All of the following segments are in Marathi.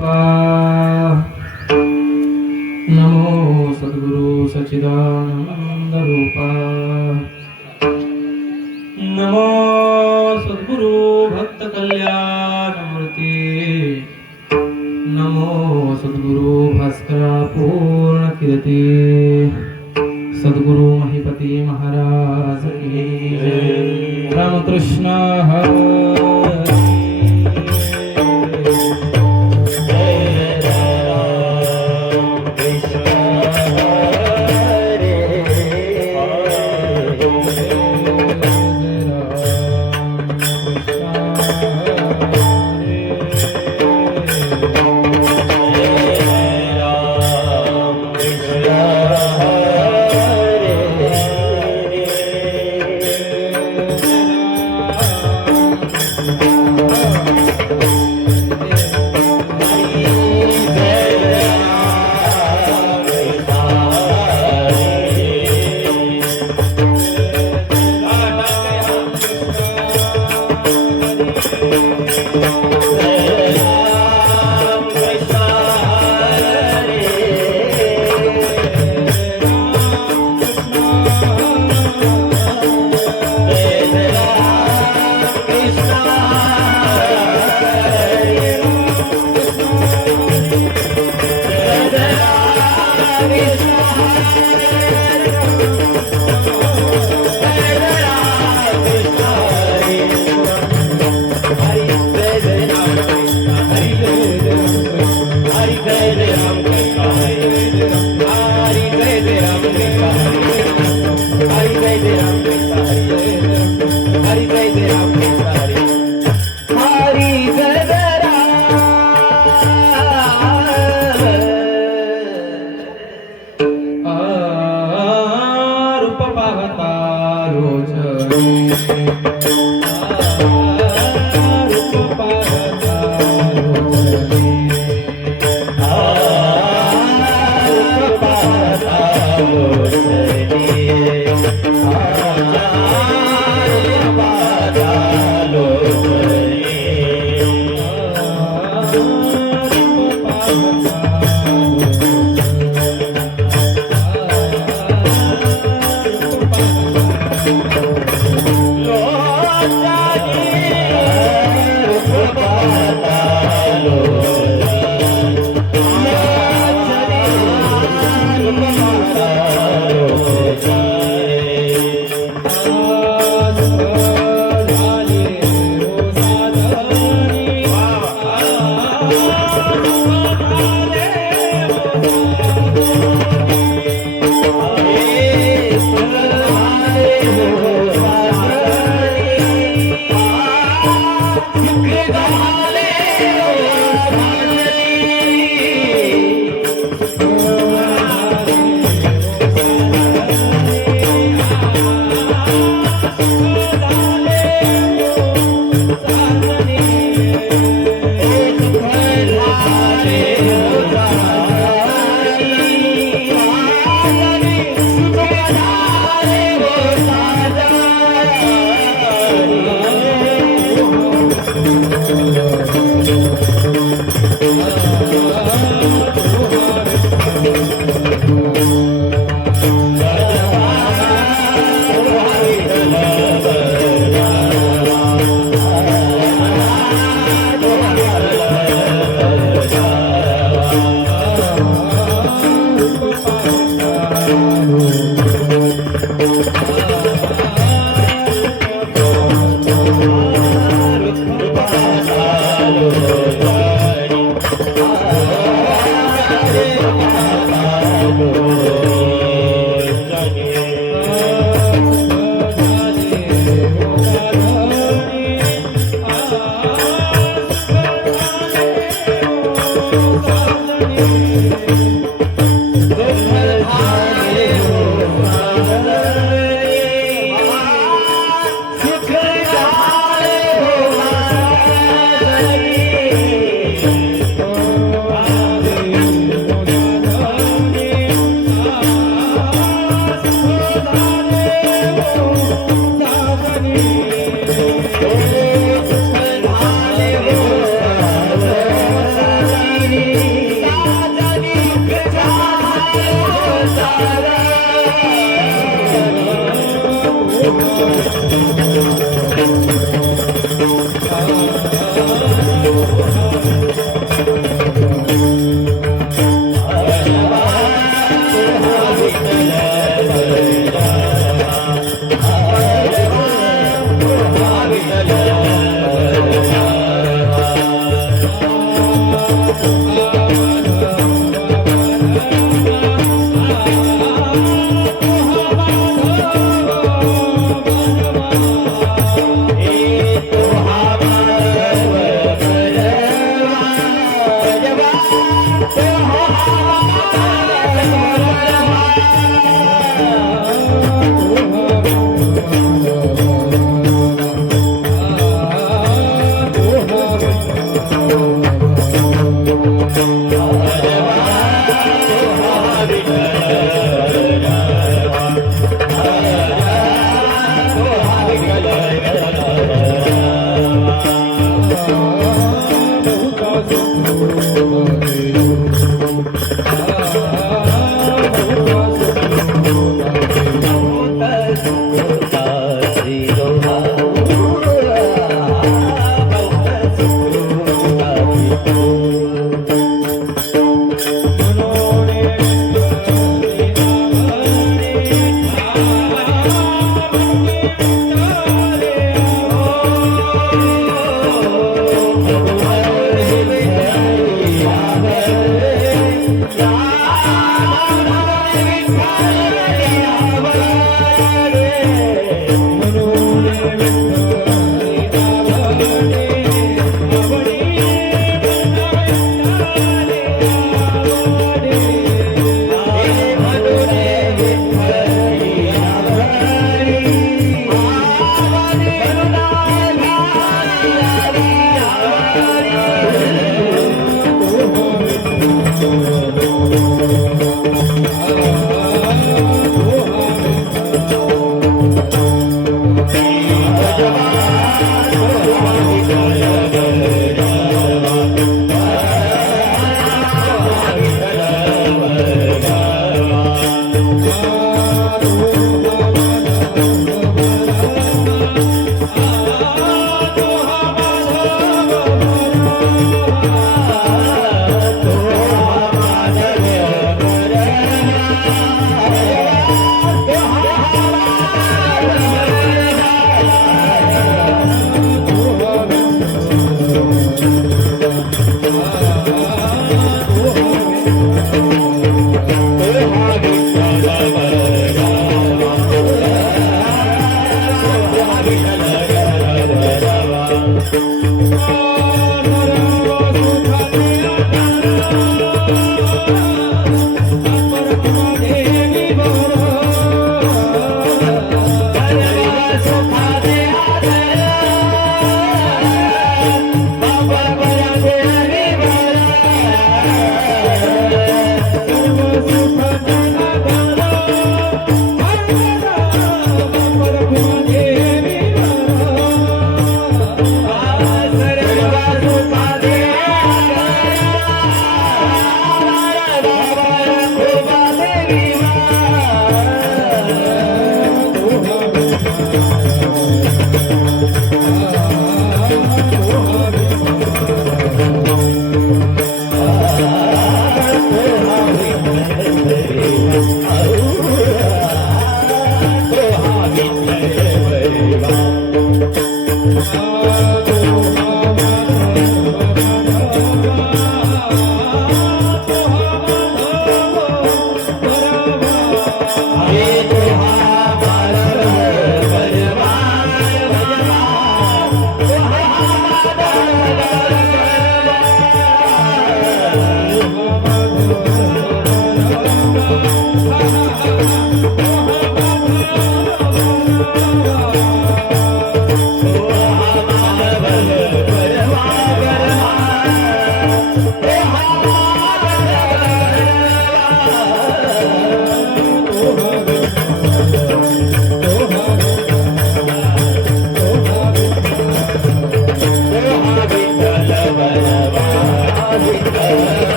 नमो सद्गुरु सच्चिदानंद रूपा। नमो सद्गुरु भक्त कल्याण मूर्ती। नमो सद्गुरु भास्करा पूर्ण कीर्ती। सद्गुरु महिपती महाराज की जय। रामकृष्ण हरी।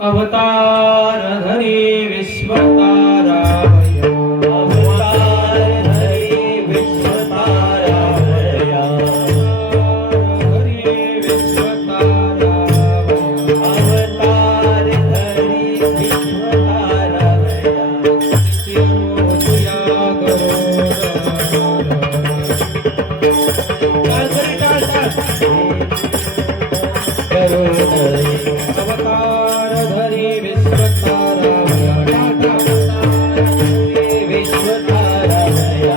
अवतार धरी विश्वताराभय अवतार धरी विश्वताराभय हरी विश्वताराभय अवतार धरी विश्वताराभय तुया अवतार धरी विश्वताराभय विश्वताराभय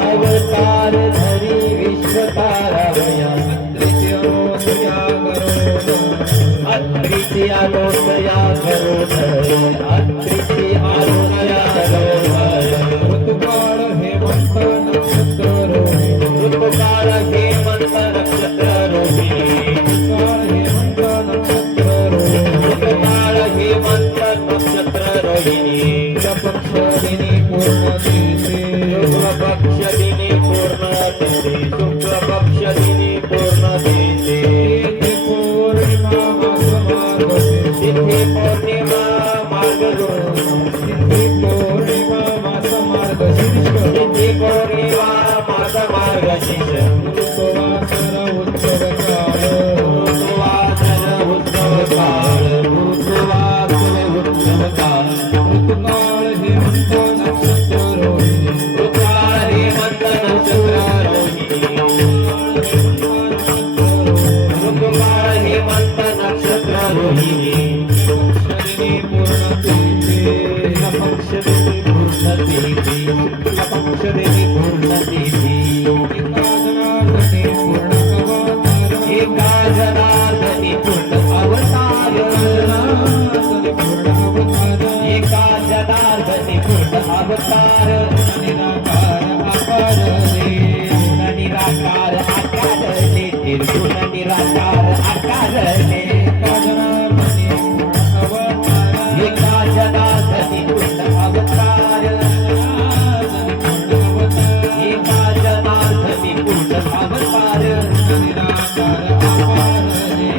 अवतार धरी विश्वताराभय अत्रिची आलोकया करोध अत्रिची आलोकया करोध ऋतुकाळ हेमंत नक्षत्र रोहिणी ऋतुकाळ हेमंत नक्षत्र रोहिणी ऋतुकाळ हेमंत नक्षत्र रोहिणी ऋतुकाळ हेमंत नक्षत्र रोहिणी पक्ष दिनी पूर्ण दिसे शुक्लपक्ष दिनी पूर्ण तिथी शुक्लपक्ष दिनी पूर्ण तिथी तिथे पौर्णिमा मास मार्गशीर्ष तिथी पौर्णिमा मार्गशीर्ष तिथे पौर्णिमा मास मार्गशीर्ष तिथी पौर्णिमा मास मार्गशीर्ष ऋतुवासर उत्सव काळ ऋतुवासन उत्सव काळ ऋतुवासन उत्सव काळ ऋतुकाळ हेमंत नक्षत्र रोहिणी ऋतुकाळ हेमंत नक्षत्र रोहिणी ऋतुकाळ हेमंत नक्षत्र रोहिणी पक्षदिनी पूर्ण तिथे पक्षदिनी पूर्ण तिथी पक्षदिनी पूर्ण तिथी एका जनार्दनी पूर्ण अवतार एका जनार्दनी पूर्ण अवतार निराकार आकार दे निराकार आकार दे निर्गुण निराकार आकार दे एका जनार्दनी पूर्ण अवतार एका जनार्दनी पूर्ण अवतार निराकार आकार दे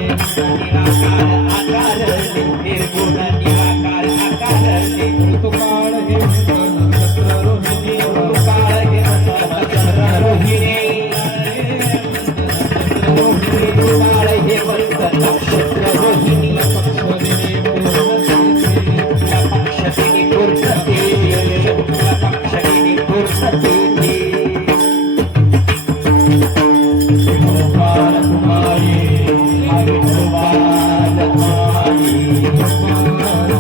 निराकार आकार दे निर्गुण निराकार आकार दे ऋतुकाळ हेमंत नक्षत्र रोहिणी ऋतुकाळ हेमंत नक्षत्र रोहिणी ऋतुकाळ हेमंत नक्षत्र रोहिणी पक्षदिनी पूर्ण तिथे पक्षदिनी पूर्णते गोपाल कुमारी हरि गोपाल कुमारी गोपाल कुमारी हरि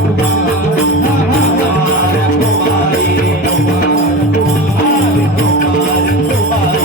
गोपाल कुमारी गोपाल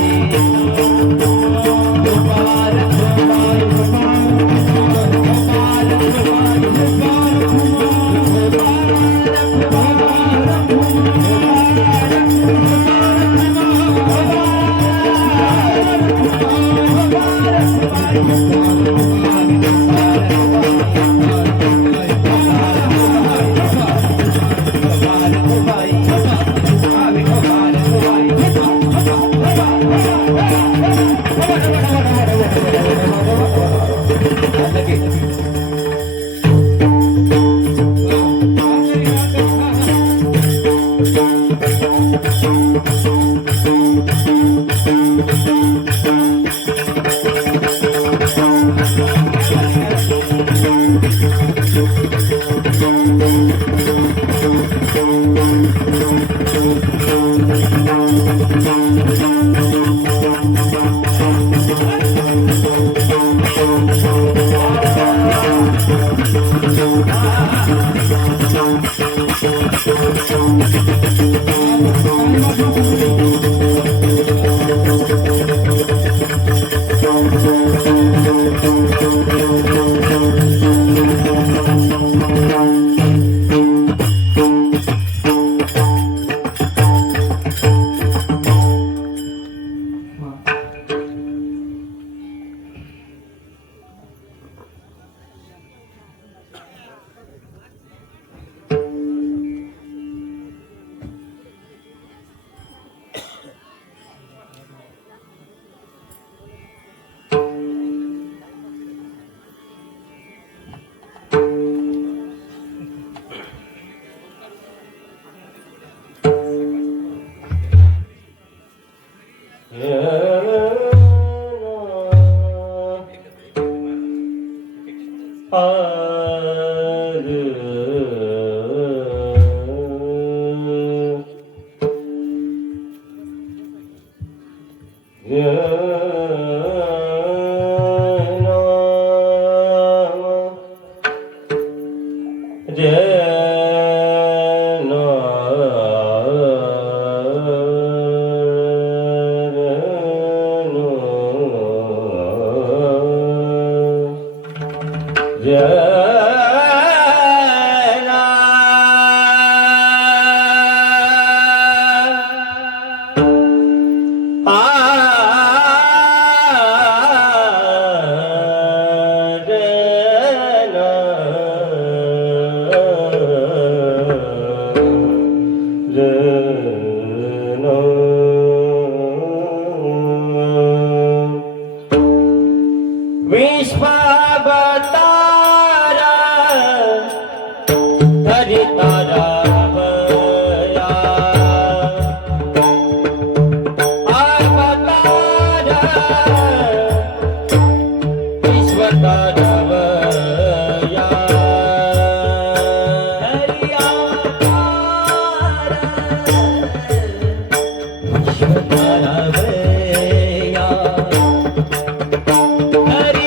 विश्वावतारा हरितारा बया अवतारा विश्वतारा बया हरि अवतारा विश्वतारा बया हरि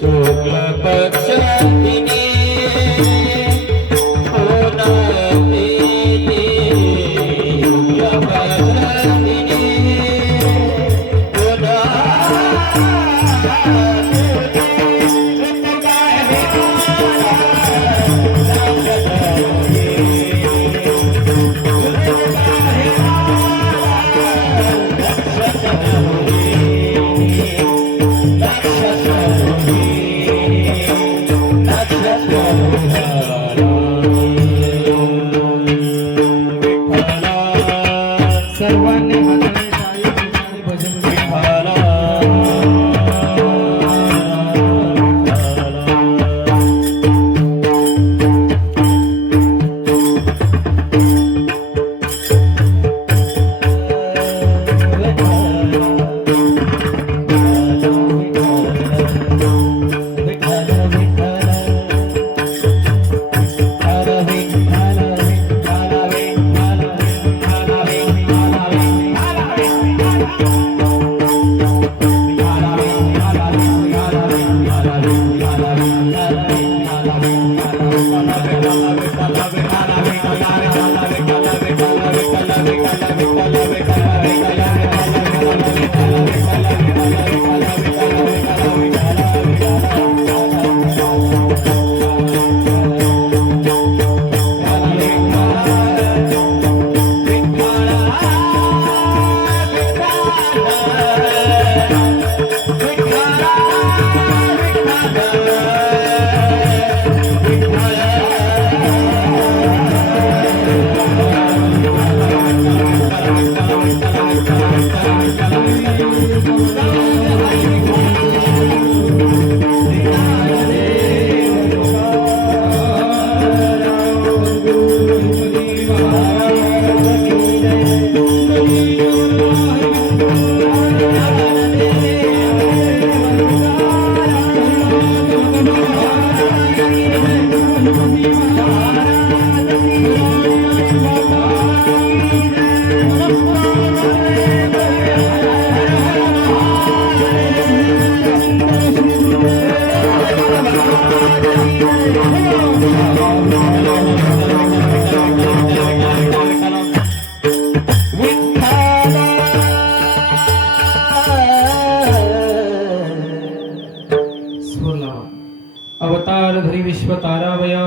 शुक्ल पक्ष दिनी पुनर्निधी शुक्ल पक्ष दिनी सर्वांनी हाताने टाळी वाजवून भजन करा. अवतारधरी विश्वतारावया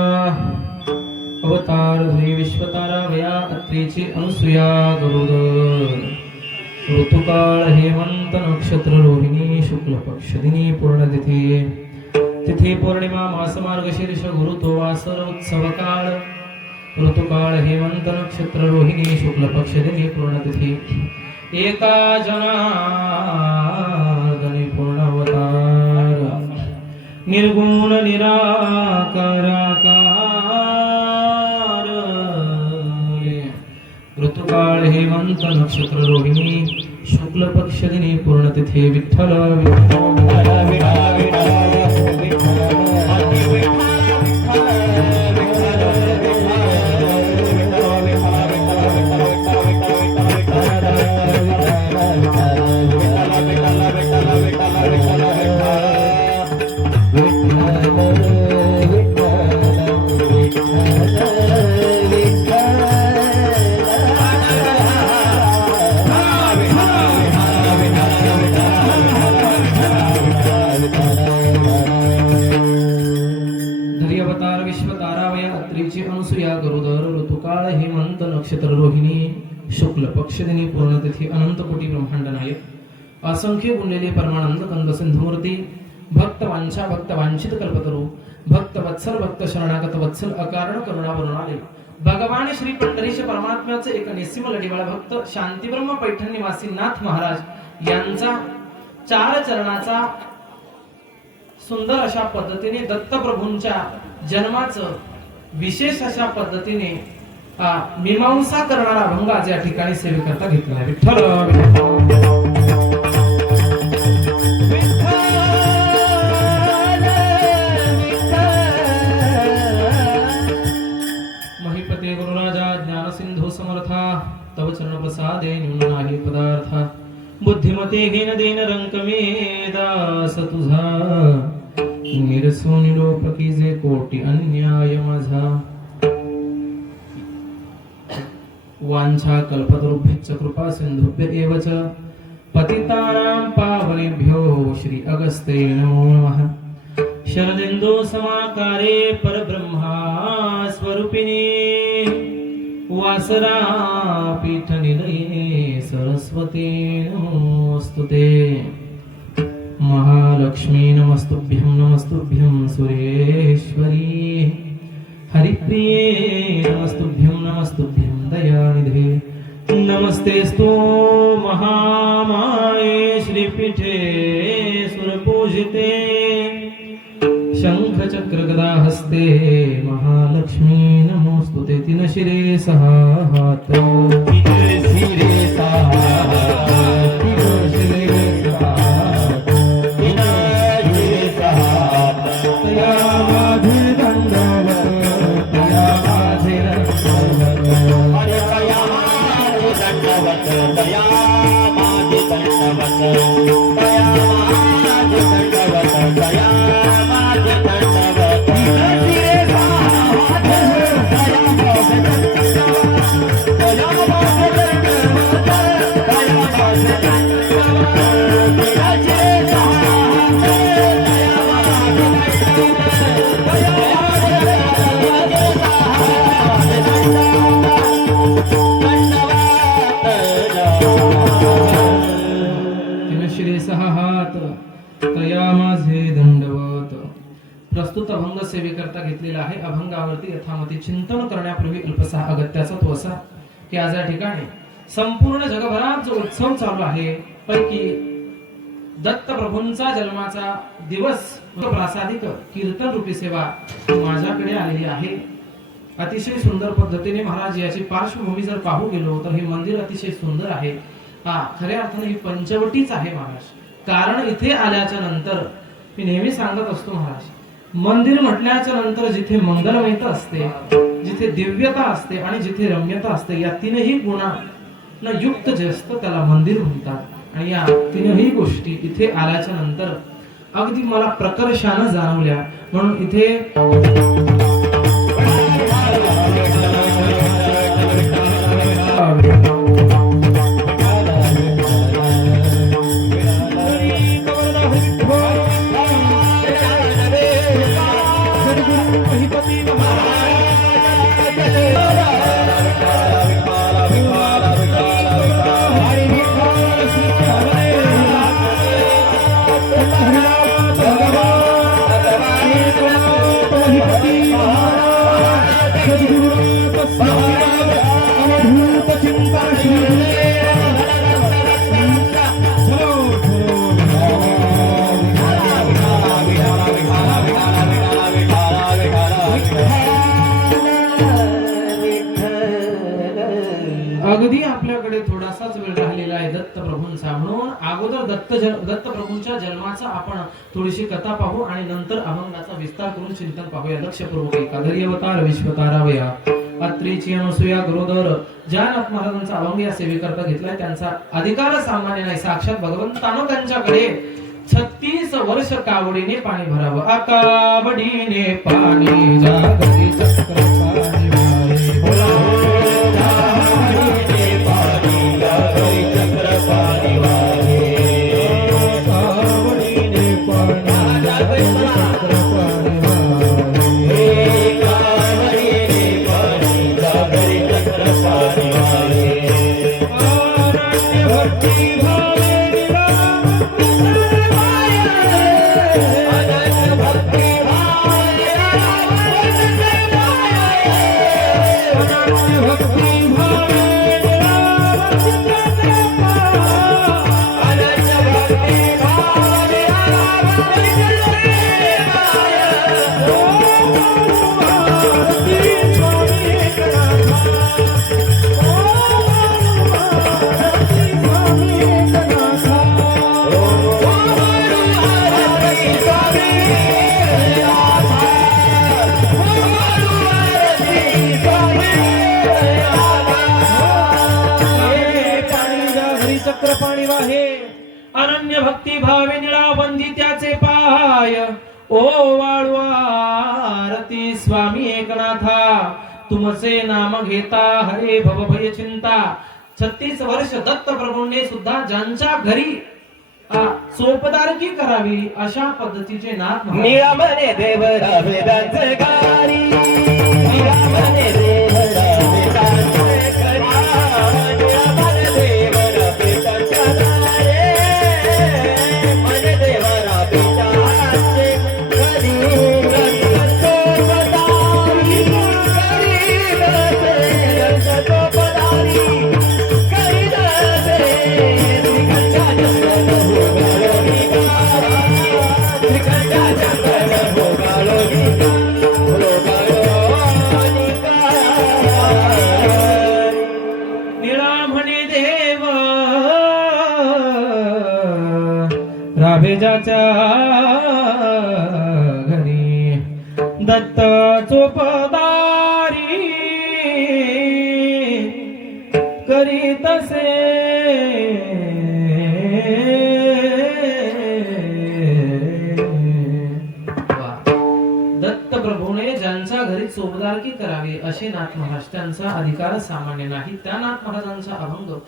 अवतारधरी विश्वतारावया अत्रेची अनुसूया गरुड ऋतुकाळ हेमंत नक्षत्र रोहिणी शुक्ल पक्ष दिनी पूर्णतिथी तिथी पौर्णिमा मास मार्गशीर्ष गुरुतो वासर उत्सव काळ ऋतुकाळ हेमंत नक्षत्र रोहिणी शुक्ल पक्ष दिनी पूर्णतिथी एका जनार्दनी पूर्ण अवतार निर्गुण निराकार ऋतुकाळ हेमंत नक्षत्र रोहिणी शुक्ल पक्ष दिनी पूर्णतिथी विठ्ठल विठ्ठल ऋतुकाळ हेमंत नक्षत्र रोहिणी शुक्ल पक्ष दिनी पूर्णतिथी अनंत कोटी ब्रह्मांड नायक असंख्य गुणलेले परमानंद कंद सिंधुमूर्ती भक्त वांछा भक्त वांछित कल्पतरू भक्त वत्सल भक्त शरणागत वत्सल अकारण करुणा वरुणाले भगवान श्री पंढरीश परमात्म्याचे एक निस्सीम लढीवाळ भक्त शांतीब्रह्म पैठण निवासी नाथ महाराज यांचा 4 चरणाचा सुंदर अशा पद्धतीने दत्तप्रभूंच्या जन्माचं विशेष अशा पद्धतीने मीमांसा करणारा अभंग आज या ठिकाणी सेवेकरता घेतला आहे. विठ्ठल महिपते गुरुराजा ज्ञान सिंधू समर्था तव चरण प्रसादे न्यून नाही पदार्थ बुद्धिमते घेन देन रंक मे दास तुझा निरसो निलोपकी जे कोटी अन्याय माझा वांछा कल्पतरुभ्यश्च कृपा सिंधुभ्य एव च पतितानां पावनेभ्यो श्री अगस्त्ये नमो नमः. शरदेन्दु समाकारे परब्रह्मा स्वरूपिणे वासरा पीठ निलये सरस्वती नमोस्तुते. महालक्ष्मी नमस्तुभ्यं सुरेश्वरी हरिप्रिये नमस्तुभ्यं दयानिधे नमस्तेस्तु महामाये श्रीपीठे सुरपूजिते शंख चक्र गदा हस्ते महालक्ष्मी नमोस्तुते. 3 शिरे 6 हात 3 शिरे 6 हात 3 शिरे 6 हात 3 शिरे 6 हात तया माझे दंडवत तया माझे दंडवत अरे कया माझे दंडवत कया माझे दंडवत कया माझे दंडवत कया माझे दंडवत 3 शिरे 6 हात कया माझे दंडवत कया माझे दंडवत कया माझे दंडवत 3 शिरे 6 हात कया माझे दंडवत कया श्री 6 हात तया माझे दंडवत. प्रस्तुत अभंग सेवेकरता घेतलेला आहे. अभंगावरती यथामती चिंतन करण्यापूर्वी अल्पसा अगत्याचा तो असा की आज या ठिकाणी संपूर्ण जगभरात जो उत्सव चालू आहे पैकी दत्त प्रभूंचा जन्माचा दिवस प्रासादिक कीर्तन रूपी सेवा माझ्याकडे आलेली आहे. अतिशय सुंदर पद्धतीने महाराज याची पार्श्वभूमी जर पाहू गेलो तर हे मंदिर अतिशय सुंदर आहे. खऱ्या अर्थाने ही पंचवटीच आहे महाराज. कारण इथे आल्याच्या नंतर मी नेहमी सांगत असतो महाराज मंदिर म्हटल्याच्या नंतर जिथे मंगलमयता असते जिथे दिव्यता असते आणि जिथे रम्यता असते या 3ही गुणांना युक्त जे असतं त्याला मंदिर म्हणतात. आणि या 3ही गोष्टी इथे आल्याच्या नंतर अगदी मला प्रकर्षानं जाणवल्या. म्हणून इथे अगदी आपल्याकडे थोडासाच वेळ राहिलेला आहे दत्तप्रभूंचा. म्हणून अगोदर दत्तप्रभूंच्या जन्माचा आपण थोडीशी कथा पाहू आणि नंतर अभंगाचा विस्तार करून चिंतन पाहूया. लक्षपूर्वक एकादरी अवतार विश्वतारावया अत्रेची अनुसूया गरोदर ज्या नाथ महाराजांचा अभंग या सेवेकरता घेतलाय त्यांचा अधिकार सामान्य नाही. साक्षात भगवंतानं त्यांच्याकडे 36 वर्ष कावडीने पाणी भरावं. कावडीने पाणी जागती चक्र पाणी भक्ती भावे चक्र पाणी वाहे अनन्य भक्ती भावे निळा वंदी त्याचे पाय ओ वाळू आरती स्वामी एकनाथा तुमचे नाम घेता हरे भव भय चिंता 36 वर्ष दत्त प्रभूंनी सुद्धा ज्यांच्या घरी सोपदारकी करावी अशा पद्धतीचे नाथ महाराज. निरामने देव रावे गारी निरामने देव रावे गारी निरामने देव रावे गारी मन देव रावे गारी करी रंगतो पदारी करी रंगतो पदारी करी निळामणी देव राभेजाच्या घरी दत्त चोपदारी करीत से दत्त प्रभूने ज्यांच्या घरी चोपदारकी करावी असे नाथ महाराज त्यांचा अधिकार सामान्य नाही. त्या नाथ महाराजांचा अभंग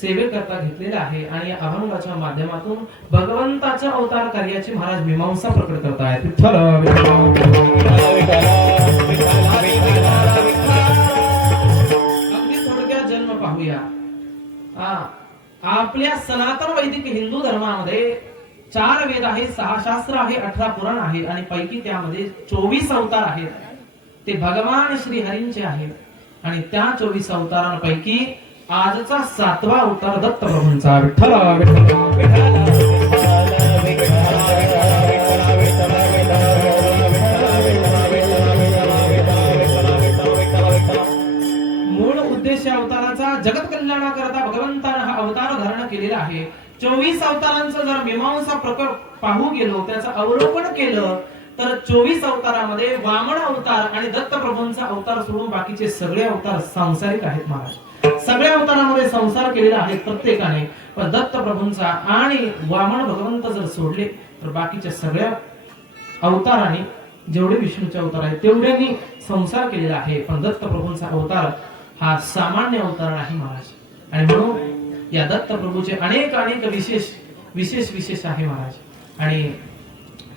सेवेकरता घेतलेला आहे आणि या अभंगाच्या माध्यमातून भगवंताच्या अवतार कार्याची महाराज मीमांसा प्रकट करतायत. विठ्ठल अगदी थोडक्यात जन्म पाहूया. आपल्या सनातन वैदिक हिंदू धर्मामध्ये 4 वेद आहे, 6 शास्त्र आहे, 18 पुराण आहे आणि पैकी त्यामध्ये 24 अवतार आहेत. ते भगवान श्री हरींचे आहेत आणि त्या 24 अवतारांपैकी आजचा 7वा अवतार दत्त प्रभूंचा. विठ्ठल मूळ उद्देश अवताराचा जगत कल्याणाकरता भगवंताने हा अवतार धारण केलेला आहे. 24 अवतारांचा जर मीमांसा प्रकट पाहू गेलो, त्याचं अवलोकन केलं तर 24 अवतारामध्ये वामन अवतार आणि दत्त प्रभूंचा अवतार सोडून बाकीचे सगळे अवतार सांसारिक आहेत महाराज. सगळ्या अवतारामध्ये संसार केलेला आहे प्रत्येकाने, पण दत्त प्रभूंचा आणि वामन भगवंत जर सोडले तर बाकीच्या सगळ्या अवतारांनी जेवढे विष्णूचे अवतार आहेत तेवढ्यांनी संसार केलेला आहे. पण दत्त प्रभूंचा अवतार हा सामान्य अवतार नाही महाराज. आणि म्हणून या दत्त प्रभूचे अनेक अनेक विशेष आहे महाराज. आणि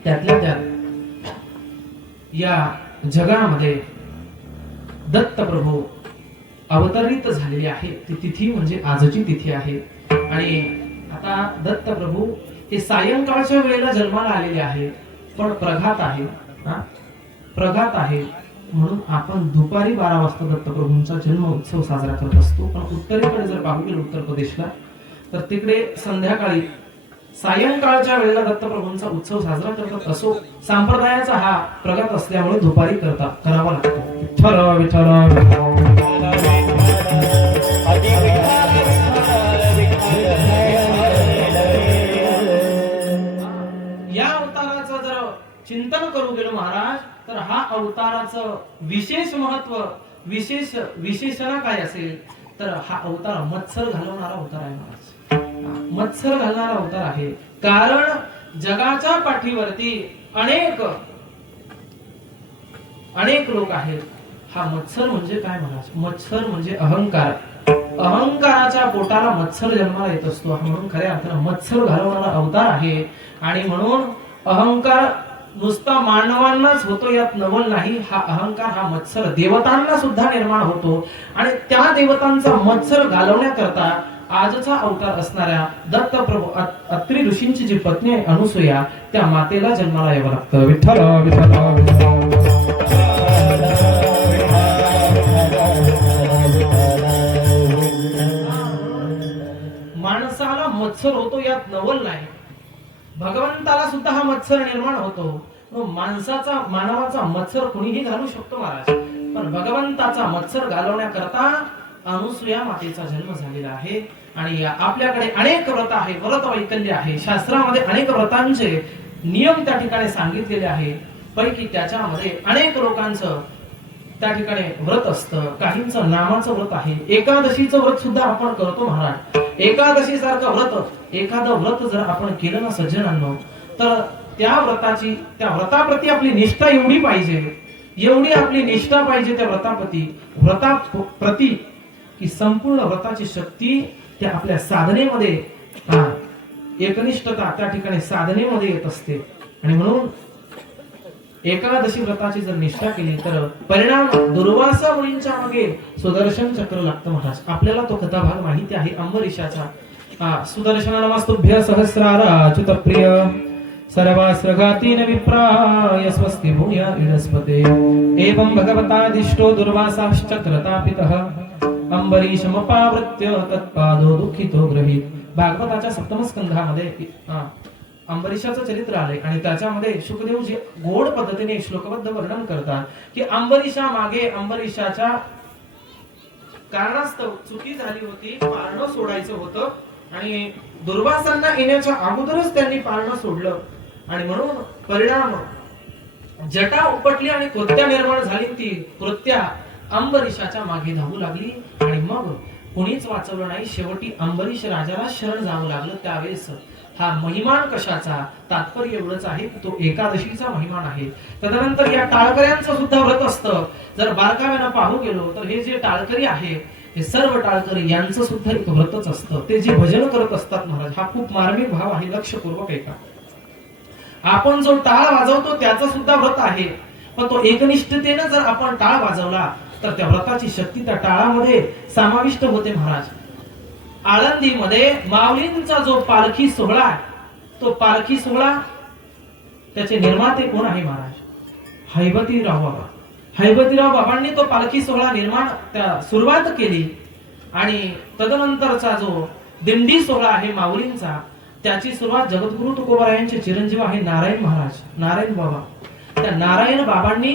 त्यातल्या त्यात या जगामध्ये दत्त प्रभू अवतरित झालेले आहे ती तिथी म्हणजे आजची तिथी आहे. आणि आता दत्त प्रभू हे सायंकाळच्या वेळेला जन्माला आलेले आहे, पण प्रघात आहे. प्रघात आहे म्हणून आपण दुपारी 12 वाजता दत्त प्रभूंचा जन्म उत्सव साजरा करत असतो. पण उत्तरेकडे जर पाहू गेलो उत्तर प्रदेशला तर तिकडे संध्याकाळी सायंकाळच्या वेळेला दत्त प्रभूंचा उत्सव साजरा करतात. असो, संप्रदायाचा हा प्रघात असल्यामुळे दुपारी करावा लागतो. विठ्ठल विठ्ठल या अवताराचं जर चिंतन करू गेलो महाराज तर हा अवताराचं विशेष महत्व विशेषणा काय असेल तर हा अवतार मत्सर घालवणारा अवतार आहे महाराज. मत्सर घालणारा अवतार आहे. कारण जगाच्या पाठीवरती अनेक लोक आहेत. हा मत्सर म्हणजे काय महाराज? मत्सर म्हणजे अहंकार. अहंकाराच्या पोटाला मत्सर जन्माला येत असतो. म्हणून खऱ्या अर्थानं मत्सर घालवणारा अवतार आहे. आणि म्हणून अहंकार नुसता मानवांनाच होतो यात नवल नाही. हा अहंकार हा मत्सर देवतांना सुद्धा निर्माण होतो आणि त्या देवतांचा मत्सर घालवण्याकरता आजचा अवतार असणाऱ्या दत्त प्रभू अत्रि ऋषींची जी पत्नी आहे अनुसूया त्या मातेला जन्माला यावं लागतं. विठ्ठल विठ्ठल माणसाला मत्सर होतो यात नवल नाही. भगवंताला सुद्धा हा मत्सर निर्माण होतो. मानवाचा मत्सर कोणीही घालू शकतो महाराज, पण भगवंताचा मत्सर घालवण्याकरता अनुसूया मातेचा जन्म झालेला आहे. आणि आपल्याकडे अनेक व्रत आहे, व्रत वैकल्य आहे. शास्त्रामध्ये अनेक व्रतांचे नियम त्या ठिकाणी सांगितलेले आहे. पैकी त्याच्यामध्ये अनेक लोकांचं त्या ठिकाणी व्रत असतं. काहींचं नामाचं व्रत आहे. एकादशीचं व्रत सुद्धा आपण करतो महाराज. एकादशी सारखं व्रत, एखादं व्रत जर आपण केलं ना सज्जनांनो, तर त्या व्रताप्रती आपली निष्ठा एवढी पाहिजे, एवढी आपली निष्ठा पाहिजे त्या व्रताप्रती की संपूर्ण व्रताची शक्ती त्या आपल्या साधनेमध्ये, एकनिष्ठता त्या ठिकाणी साधनेमध्ये येत असते. आणि म्हणून एकादशी व्रताची जर निष्ठा केली तर परिणाम दुर्वासा मुनींच्या मागे सुदर्शन चक्र लागतं महाराज. आपल्याला तो कथाभाग माहिती आहे अंबरीशाचा. सुदर्शन नमस्तुभ्य सहस्राराच्युत प्रिय सर्वास्रघातीन विप्राय स्वस्ति भूय इडस्पते एवं भगवतादिष्टो दुर्वासाश्चक्रतापितः अंबरीशमपावृत्य तत्पादो दुःखितो गृहीत. भागवताच्या सप्तम स्कंधामध्ये अंबरीशाचं चरित्र आले आणि त्याच्यामध्ये शुकदेवजी गोड पद्धतीने श्लोकबद्ध वर्णन करतात की अंबरीशाच्या कारणास्तव चुकी झाली होती, पाळणं सोडायचं होतं आणि दुर्वासांना येण्याच्या अगोदरच त्यांनी पाळणं सोडलं. आणि म्हणून परिणाम जटा उपटली आणि कृत्या निर्माण झाली. ती कृत्या अंबरीशाच्या मागे धावू लागली आणि मग कोणीच वाचवलं नाही. शेवटी अंबरीश राजाला शरण जावं लागलं. त्यावेळेस हा महिमान कशाचा, तात्पर्य एवढंच आहे की तो एकादशीचा महिमान आहे. तदनंतर या टाळकऱ्यांचं सुद्धा व्रत असतं. जर बारकाव्यानं पाहू गेलो तर हे जे टाळकरी आहे, हे सर्व टाळकरी यांचं सुद्धा एक व्रतच असतं. ते जे भजन करत असतात महाराज, हा खूप मार्मिक भाव आहे, लक्षपूर्वक ऐका. आपण जो टाळ वाजवतो त्याचं सुद्धा व्रत आहे, पण तो एकनिष्ठतेनं जर आपण टाळ वाजवला तर त्या व्रताची शक्ती त्या टाळामध्ये समाविष्ट होते महाराज. आळंदीमध्ये माऊलींचा जो पालखी सोहळा आहे, तो पालखी सोहळा त्याचे निर्माते कोण आहे महाराज? हैबतीराव बाबा. हैबतीराव बाबांनी तो पालखी सोहळा सुरुवात केली. आणि तदनंतरचा जो दिंडी सोहळा आहे माऊलींचा, त्याची सुरुवात जगद्गुरु तुकोबारायांचे चिरंजीव आहे नारायण महाराज, नारायण बाबा. त्या नारायण बाबांनी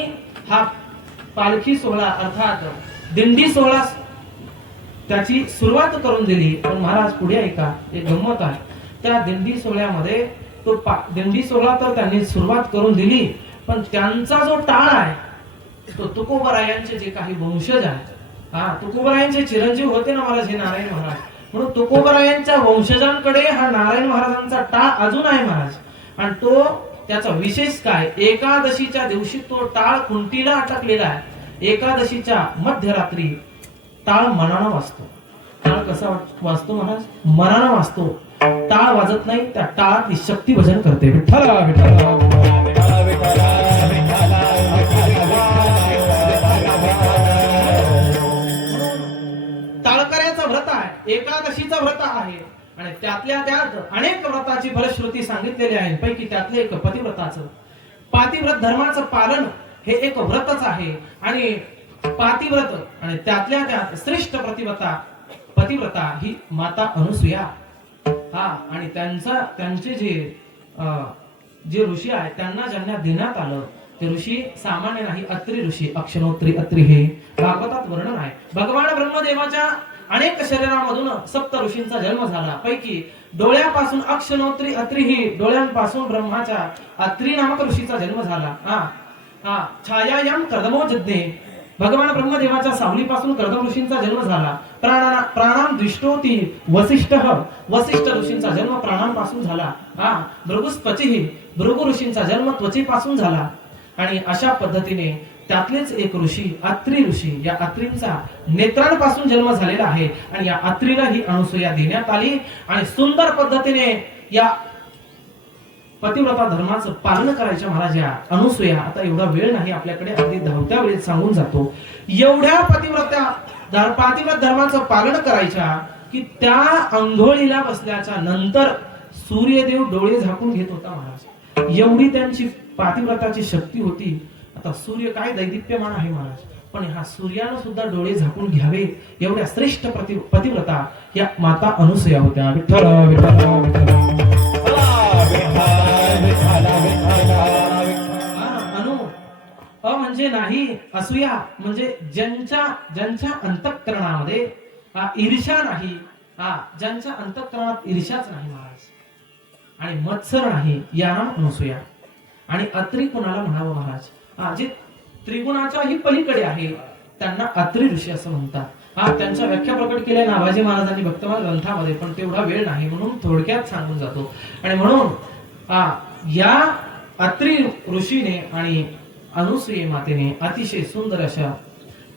हा पालखी सोहळा अर्थात दिंडी सोहळा त्याची सुरुवात करून दिली. पण महाराज पुढे ऐका, एक गंमत आहे. त्या दिंडी सोहळ्यामध्ये तो दिंडी सोहळा तर त्यांनी सुरुवात करून दिली, पण त्यांचा जो टाळ आहे तो तुकोबारायांचे जे काही वंशज आहेत, तुकोबारायांचे चिरंजीव होते ना महाराज हे नारायण महाराज, म्हणून तुकोबारायांच्या वंशजांकडे हा नारायण महाराजांचा टाळ अजून आहे महाराज. आणि तो त्याचा विशेष काय, एकादशीच्या दिवशी तो टाळ खुंटीला अटकलेला आहे. एकादशीच्या मध्यरात्री टाळ मनानं वाजतो. टाळ कसा वाजतो महाराज? मनानं वाजतो. टाळ वाजत नाही, त्या टाळातली शक्ती भजन करते. विठ्ठल विठ्ठल टाळकऱ्याचं व्रत आहे, एकादशीचं व्रत आहे. आणि त्यातल्या त्यात अनेक व्रताची फलश्रुती सांगितलेली आहे. पैकी त्यातलं एक पतिव्रताचं, पातिव्रत धर्माचं पालन हे एक व्रतच आहे. आणि पातिव्रत आणि त्यातल्या त्यात श्रेष्ठ पतिव्रता ही माता अनुसूया. आणि त्यांचे जे ऋषी आहे त्यांना ज्यांना देण्यात आलं ते ऋषी सामान्य नाही, अत्री ऋषी, अक्षणोत्री अत्री हे भागवतात वर्णन आहे. भगवान ब्रह्मदेवाच्या अनेक शरीरामधून सप्त ऋषींचा जन्म झाला. पैकी डोळ्यापासून अक्षणोत्री अत्री ही डोळ्यांपासून ब्रह्माच्या अत्री नामक ऋषीचा जन्म झाला. छायायाम कर्दमोजज्ञे भगवान ब्रह्मदेवाच्या सावलीपासून कर्दम ऋषींचा जन्म झाला. प्राणाम दृष्टोती वसिष्ठ ऋषींचा जन्म प्राणांपासून झाला. भृगुस्त्वची भृगु ऋषींचा जन्म त्वचेपासून झाला. आणि अशा पद्धतीने त्यातलेच एक ऋषी अत्री ऋषी, या अत्रींचा नेत्रांपासून जन्म झालेला आहे. आणि या अत्रीला ही अनुसूया देण्यात आली. आणि सुंदर पद्धतीने या पतिव्रता धर्माचं पालन करायच्या महाराज या अनुसूया. आता एवढा वेळ नाही आपल्याकडे, अगदी धावत्या वेळेत सांगून जातो. एवढ्या पातिव्रत धर्माचं पालन करायच्या की त्या अंघोळीला बसल्याच्या नंतर सूर्यदेव डोळे झाकून घेत होता महाराज. एवढी त्यांची पातिव्रताची शक्ती होती. आता सूर्य काय दैदिप्यमान आहे महाराज, पण हा सूर्यानं सुद्धा डोळे झाकून घ्यावे एवढ्या श्रेष्ठ पतिव्रता या माता अनुसूया होत्या. विठ्ठल विठ्ठल विठ्ठल. म्हणजे नाही, असूया म्हणजे ज्यांच्या अंतःकरणामध्ये ईर्ष्या नाही, ज्यांच्या अंतःकरणात ईर्ष्याच नाही महाराज, आणि मत्सर नाही, यांना अनसूया. आणि अत्री कुणाला म्हणावं महाराज, जे त्रिगुणाच्या ही पलीकडे आहे त्यांना अत्री ऋषी असं म्हणतात. त्यांच्या व्याख्या प्रकट केल्या नाभाजी महाराजांनी भक्तमाल ग्रंथामध्ये, पण तेवढा वेळ नाही म्हणून थोडक्यात सांगून जातो. आणि म्हणून या अत्री ऋषीने आणि अनुसूये मातेने अतिशय सुंदर अशा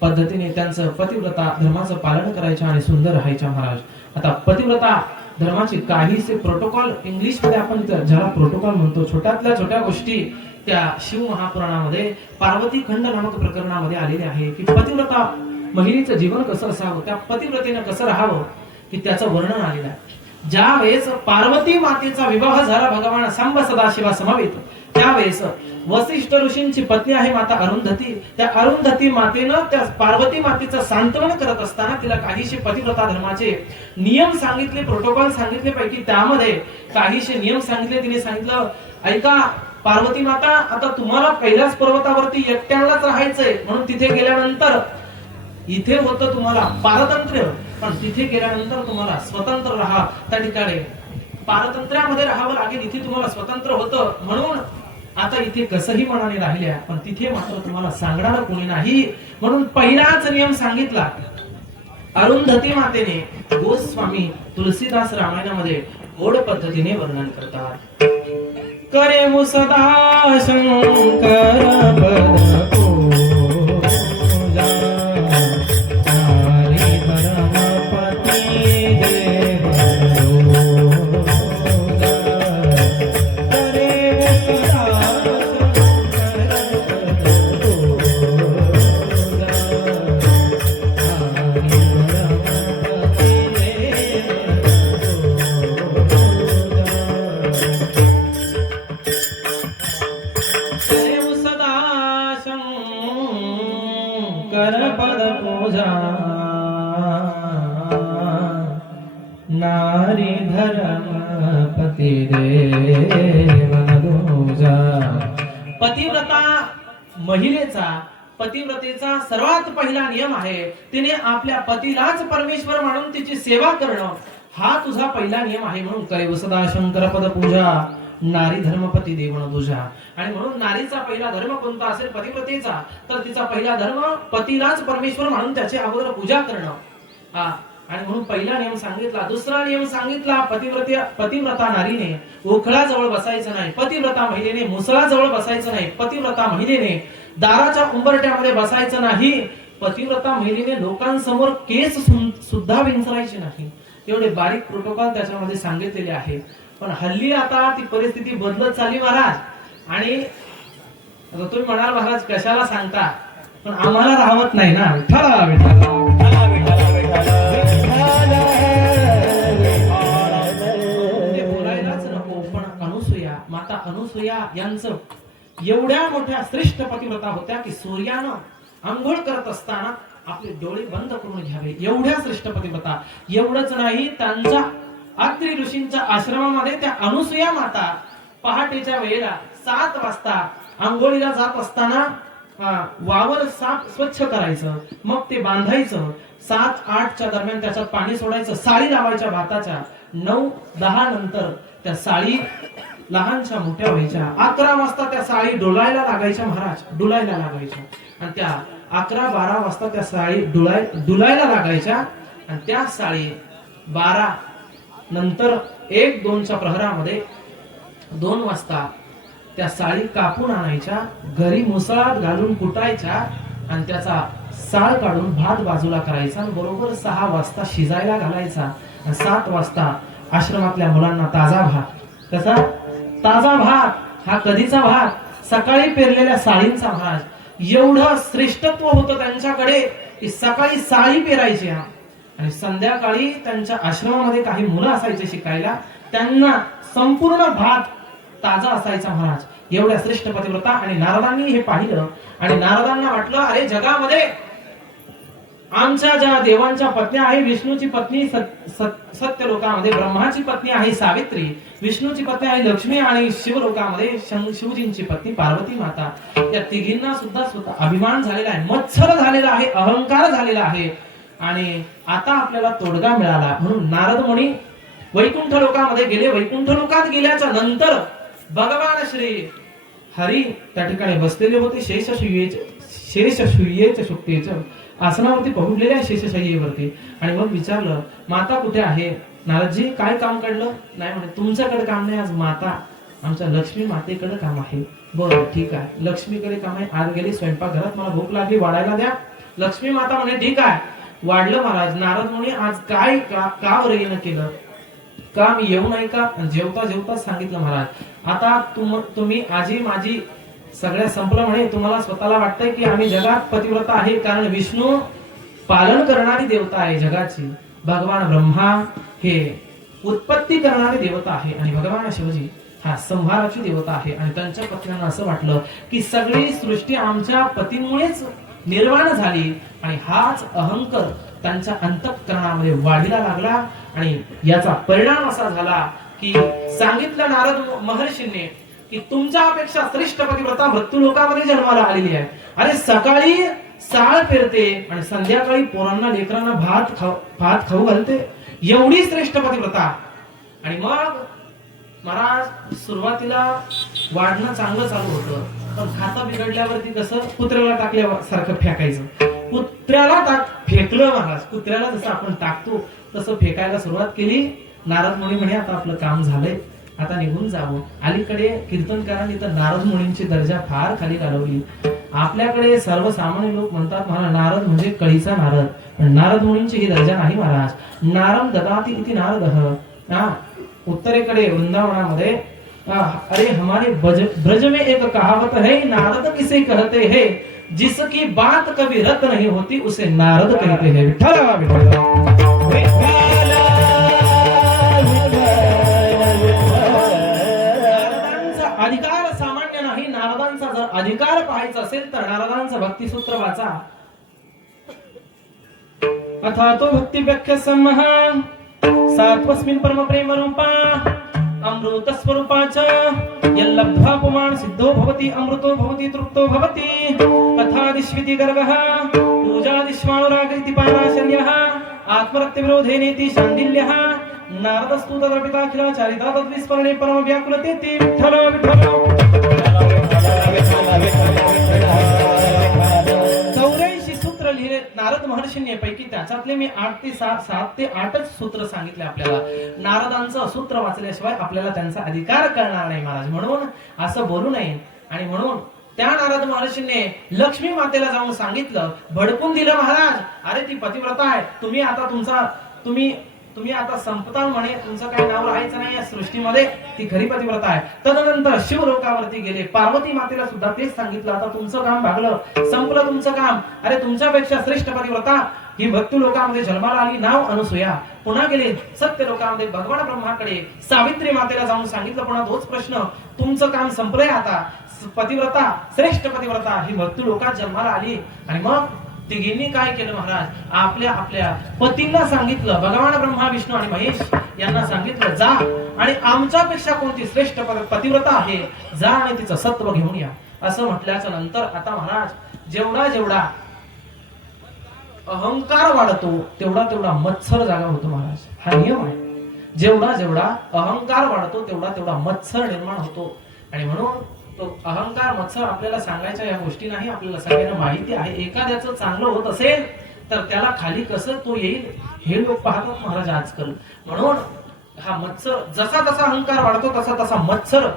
पद्धतीने त्यांचं पतिव्रता धर्माचं पालन करायचं आणि सुंदर राहायचं महाराज. आता पतिव्रता धर्माचे काहीसे प्रोटोकॉल, इंग्लिश मध्ये आपण ज्याला प्रोटोकॉल म्हणतो, छोट्यातल्या छोट्या गोष्टी त्या शिव महापुराणामध्ये पार्वती खंड नामक प्रकरणामध्ये आलेले आहे की पतिव्रता महिलेचं जीवन कसं असावं, त्या पतिव्रतेनं कसं राहावं की त्याचं वर्णन आलेलं आहे. ज्या वेळेस पार्वती मातेचा विवाह झाला भगवान सांब सदाशिवा समवेत, त्यावेळेस वसिष्ठ ऋषींची पत्नी आहे माता अरुंधती, त्या अरुंधती मातेनं त्या पार्वती मातेचं सांत्वन करत असताना तिला काहीशे पतिव्रता धर्माचे नियम सांगितले, प्रोटोकॉल सांगितले. पैकी त्यामध्ये काहीशे नियम सांगितले. तिने सांगितलं, ऐका पार्वती माता, आता तुम्हाला पहिल्याच पर्वतावरती एकट्यालाच राहायचंय, म्हणून तिथे गेल्यानंतर इथे होतं तुम्हाला पारतंत्र्य, पण तिथे गेल्यानंतर तुम्हाला स्वतंत्र राहा. त्या ठिकाणी पारतंत्र्यामध्ये राहावं लागेल, इथे तुम्हाला स्वतंत्र होतं, म्हणून आता इथे कसंही मनाने राहिल्या, पण तिथे मात्र तुम्हाला सांगणार कोणी नाही, म्हणून पहिलाच नियम सांगितला. अरुंधती मातेने गोस्वामी तुलसीदास रामायणामध्ये गोड पद्धतीने वर्णन करतात. करे मुसदा शंकर पद पूजा, नारी धर्मपती देव रोजा. करे मुसदा पद पूजा, नारी धर्मपती देव दूजा. पतिव्रता महिलेचा, पतिव्रतेचा सर्वात पहिला नियम आहे, तिने आपल्या पतीलाच परमेश्वर मानून तिची सेवा करणं, हा तुझा पहिला नियम आहे. म्हणून करे वसदा शंकर पद पूजा, नारी धर्मपती देवण तुझा. आणि म्हणून नारीचा पहिला धर्म कोणता असेल पतिव्रतेचा, तर तिचा पहिला धर्म पतीलाच परमेश्वर मानून त्याची अगोदर पूजा करणं. आणि म्हणून पहिला नियम सांगितला. दुसरा नियम सांगितला, पतिव्रता नारीने ओखळाजवळ बसायचं नाही, पतिव्रता महिलेने मुसळाजवळ बसायचं नाही, पतिव्रता महिलेने दाराच्या उंबरट्यामध्ये बसायचं नाही, पतिव्रता महिलेने लोकांसमोर केस सुद्धा विंचरायचे नाही. एवढे बारीक प्रोटोकॉल त्याच्यामध्ये सांगितलेले आहे. पण हल्ली आता ती परिस्थिती बदलत चालली महाराज. आणि आता तुम्ही म्हणाल महाराज कशाला सांगता, पण आम्हाला राहवत नाही ना. विठ्ठला विठ्ठला बोलायलाच नको. पण अनुसूया, माता अनुसूया यांचं एवढ्या मोठ्या श्रेष्ठ पतिव्रता होत्या की सूर्यानं आंघोळ करत असताना आपले डोळे बंद करून घ्यावे, एवढ्या श्रेष्ठ पतिव्रता. एवढंच नाही, त्यांच्या अत्री ऋषींच्या आश्रमामध्ये त्या अनुसूया माता पहाटेच्या वेळेला 7 वाजता आंघोळीला जात असताना वावर साफ स्वच्छ करायचं, मग ते बांधायचं. 7-8च्या दरम्यान त्याच्यात पाणी सोडायचं, साळी लावायच्या भाताच्या. 9-10 नंतर त्या साळी लहानच्या मोठ्या व्हायच्या. 11 वाजता त्या साळी डोलायला लागायच्या महाराज, डुलायला लागायच्या. आणि त्या 11-12 वाजता त्या साळी डुलायला लागायच्या. आणि त्या साळी 12 नंतर 1-2च्या प्रहरामध्ये 2 वाजता त्या साळी कापून आणायच्या, घरी मुसळात घालून कुटायच्या आणि त्याचा साळ काढून भात बाजूला करायचा. बरोबर 6 वाजता शिजायला घालायचा. आणि 7 वाजता आश्रमातल्या मुलांना ताजा भात. कसा ताजा भात? हा कधीचा भात? सकाळी पेरलेल्या साळींचा भात. एवढं श्रेष्ठत्व होतं त्यांच्याकडे की सकाळी साळी पेरायची आणि संध्याकाळी त्यांच्या आश्रमामध्ये काही मुलं असायचे शिकायला, त्यांना संपूर्ण भात ताजा असायचा महाराज. एवढ्या श्रेष्ठ पतिव्रता. आणि नारदांनी हे पाहिलं आणि नारदांना वाटलं, अरे जगामध्ये आमच्या ज्या देवांच्या पत्नी आहे, विष्णूची पत्नी सत्य लोकांमध्ये ब्रह्माची पत्नी आहे सावित्री, विष्णूची पत्नी आई लक्ष्मी आणि शिवलोकामध्ये शिवजींची पत्नी पार्वती माता, या तिघींना सुद्धा स्वतः अभिमान झालेला आहे, मत्सर झालेला आहे, अहंकार झालेला आहे. आणि आता आपल्याला तोडगा मिळाला म्हणून नारद मुनी वैकुंठ लोकामध्ये गेले. वैकुंठ लोकात गेल्याच्या नंतर भगवान श्री हरी त्या ठिकाणी बसलेले होते. शेषशय्येच्या शुक्तीच्या आसनावरती पहुडलेल्या शेषशय्येवरती. आणि मग विचारलं, माता कुठे आहे? नारदजी, काय काम काढलं? नाही म्हणे, तुमच्याकडे काम नाही, आज माता आमच्या लक्ष्मी मातेकडे काम आहे. बरं ठीक आहे, लक्ष्मीकडे काम आहे, आज गेली स्वयंपाकघरात, मला भूक लागली, वाढायला द्या. लक्ष्मी माता म्हणे ठीक आहे, वाढलं महाराज. नारद मुनी आज काय का बरं येणं केलं? का मी येऊ नाही का? जेवता जेवता सांगितलं महाराज, आता तुम्ही आजी माझी सगळ्या संपलं म्हणे. तुम्हाला स्वतःला वाटतंय की आम्ही जगात पतिव्रता आहे, कारण विष्णू पालन करणारी देवता आहे जगाची. भगवान ब्रह्मा हे उत्पत्ती करणारी देवता आहे आणि भगवान शिवजी हा संहाराची देवता आहे. आणि त्यांच्या पत्न्यांना असं वाटलं की सगळी सृष्टी आमच्या पतींमुळेच निर्माण झाली. आणि हाच अहंकार त्यांच्या अंतःकरणामध्ये वाढीला लागला. आणि याचा परिणाम असा झाला की सांगितलं नारद महर्षींनी की तुमच्यापेक्षा श्रेष्ठ पतिव्रता मृत्यू लोकामध्ये जन्माला आलेली आहे. अरे सकाळी साळ पेरते आणि संध्याकाळी पोरांना लेकरांना भात खाऊ घालते, एवढी श्रेष्ठ पतिव्रता. आणि मग महाराज सुरुवातीला वाढणं चांगलं चालू होतं, पण खातं बिघडल्यावरती कसं कुत्र्याला टाकल्यासारखं फेकायचं. कुत्र्याला फेकलं महाराज, कुत्र्याला जसं आपण टाकतो तसं फेकायला सुरुवात केली. नारद मुनी म्हणे आता आपलं काम झालंय, आता निघून जावं. अलीकडे कीर्तनकारांनी तर नारद मुनींची दर्जा फार खाली घालवली. आपल्याकडे सर्वसामान्य लोक म्हणतात महाराज नारद म्हणजे कळीचा नारद, पण नारद मुनींची ही दर्जा नाही महाराज. नारम ददाती इति नारदः. उत्तरेकडे वृंदावनामध्ये अरे हमारे ब्रज में एक कहावत है, नारद किसे कहते हैं, जिसकी बात कभी रत नहीं होती उसे नारद कहते हैं. नारदांचा अधिकार सामान्य नाही. नारदांचा जर अधिकार पाहायचा असेल तर नारदांचं भक्तिसूत्र वाचा. अथा तो भक्ती व्याख्या समह सात्वस्मिन् परम प्रेम रूपा अमृत स्वरूपाच यल्लब्ध्वा पुमान् सिद्धो भवति अमृतो भवति तृप्तो भवति. कथादिश्विति गर्गः पूजादिश्वानुराग इति पाराशर्यः आत्मरत्य विरोधेनेति शाण्डिल्यः. नारदस्तु तदर्पिताखिलाचारिता तद्विस्मरणे परम व्याकुलतेति. विठ्ठल विठ्ठल. 84 सूत्र लिहिले नारद महर्षींनी, पैकी त्याच्यातले मी 7 ते 8च सूत्र सांगितले आपल्याला. नारदांचं सूत्र वाचल्याशिवाय आपल्याला त्यांचा अधिकार कळणार नाही महाराज, म्हणून असं बोलू नये. आणि म्हणून त्या नारद महर्षींनी लक्ष्मी मातेला जाऊन सांगितलं, भडकून दिलं महाराज, अरे ती पतिव्रता आहे, तुम्ही आता संपताल म्हणे, तुमचं काही नाव राहायचं नाही या सृष्टीमध्ये, ती खरी पतिव्रता आहे. तदनंतर शिवलोकावरती गेले, पार्वती मातेला सुद्धा तेच सांगितलं, आता तुमचं काम भागलं, संपलं तुमचं काम. अरे तुमच्यापेक्षा श्रेष्ठ पतिव्रता ही भक्ती लोकांमध्ये जन्माला आली, नाव अनुसूया. पुन्हा गेले सत्य लोकांमध्ये भगवान ब्रह्माकडे, सावित्री मातेला जाऊन सांगितलं, पुन्हा तोच प्रश्न, तुमचं काम संपलंय, आता पतिव्रता श्रेष्ठ पतिव्रता ही भक्ती लोकात जन्माला आली. आणि मग तिघींनी काय केलं महाराज, आपल्या पतींना सांगितलं, भगवान ब्रह्मा विष्णू आणि महेश यांना सांगितलं, जा आणि आमच्यापेक्षा कोणती श्रेष्ठ पतिव्रता आहे, जा आणि तिचं सत्व घेऊन या. असं म्हटल्याच्या नंतर आता महाराज जेवढा अहंकार वाढतो तेवढा मत्सर जागा होतो महाराज. हा नियम आहे. जेवढा अहंकार वाढतो तेवढा मत्सर निर्माण होतो. आणि म्हणून तो अहंकार मत्सर आपल्याला सांगायच्या या गोष्टी नाही, आपल्याला सगळ्यांना माहिती आहे. एखाद्याचं चांगलं होत असेल तर त्याला खाली कसं तो येईल हे लोक पाहतात महाराज आजकाल. म्हणून हा मत्सर जसा अहंकार वाढतो तसा मत्सर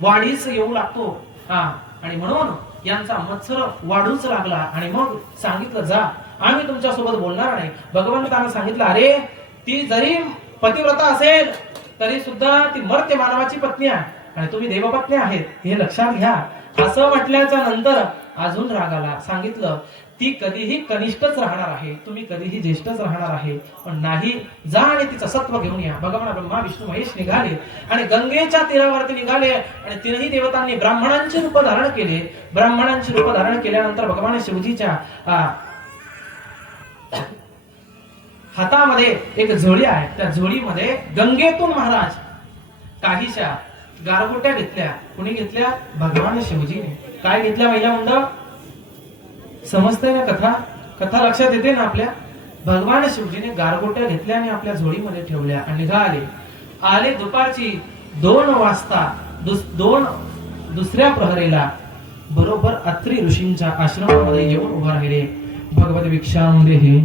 वाढीस येऊ लागतो. आणि म्हणून यांचा मत्सर वाढूच लागला. आणि मग सांगितलं, जा आम्ही तुमच्या सोबत बोलणार नाही. भगवंतानं सांगितलं, अरे ती जरी पतिव्रता असेल तरी सुद्धा ती मर्त्य मानवाची पत्नी आहे आणि तुम्ही देवपत्नी आहेत, हे लक्षात घ्या. असं म्हटल्याच्या नंतर अजून राग आला. सांगितलं, ती कधीही कनिष्ठच राहणार आहे, तुम्ही कधीही ज्येष्ठच राहणार आहे, पण नाही, जा आणि तिचं सत्व घेऊन या. भगवान ब्रह्मा विष्णू महेश निघाले आणि गंगेच्या तीरावरती निघाले. आणि तीनही देवतांनी ब्राह्मणांचे रूप धारण केले. ब्राह्मणांचे रूप धारण केल्यानंतर भगवान शिवजीच्या हातामध्ये एक झोळी आहे, त्या झोळीमध्ये गंगेतून महाराज काहीशा गारगोट्या घेतल्या. कुणी घेतल्या? भगवान शिवजीने. काय घेतल्या महिला मंडळ? समजतंय ना कथा? कथा लक्षात येते ना आपल्या? भगवान शिवजीने गारगोट्या घेतल्या आणि आपल्या झोळीमध्ये ठेवल्या आणि निघाले. आले दुपारची 2 वाजता दुसऱ्या प्रहरेला बरोबर अत्रि ऋषींच्या आश्रमामध्ये येऊन उभा राहिले. भगवती भिक्षाम देही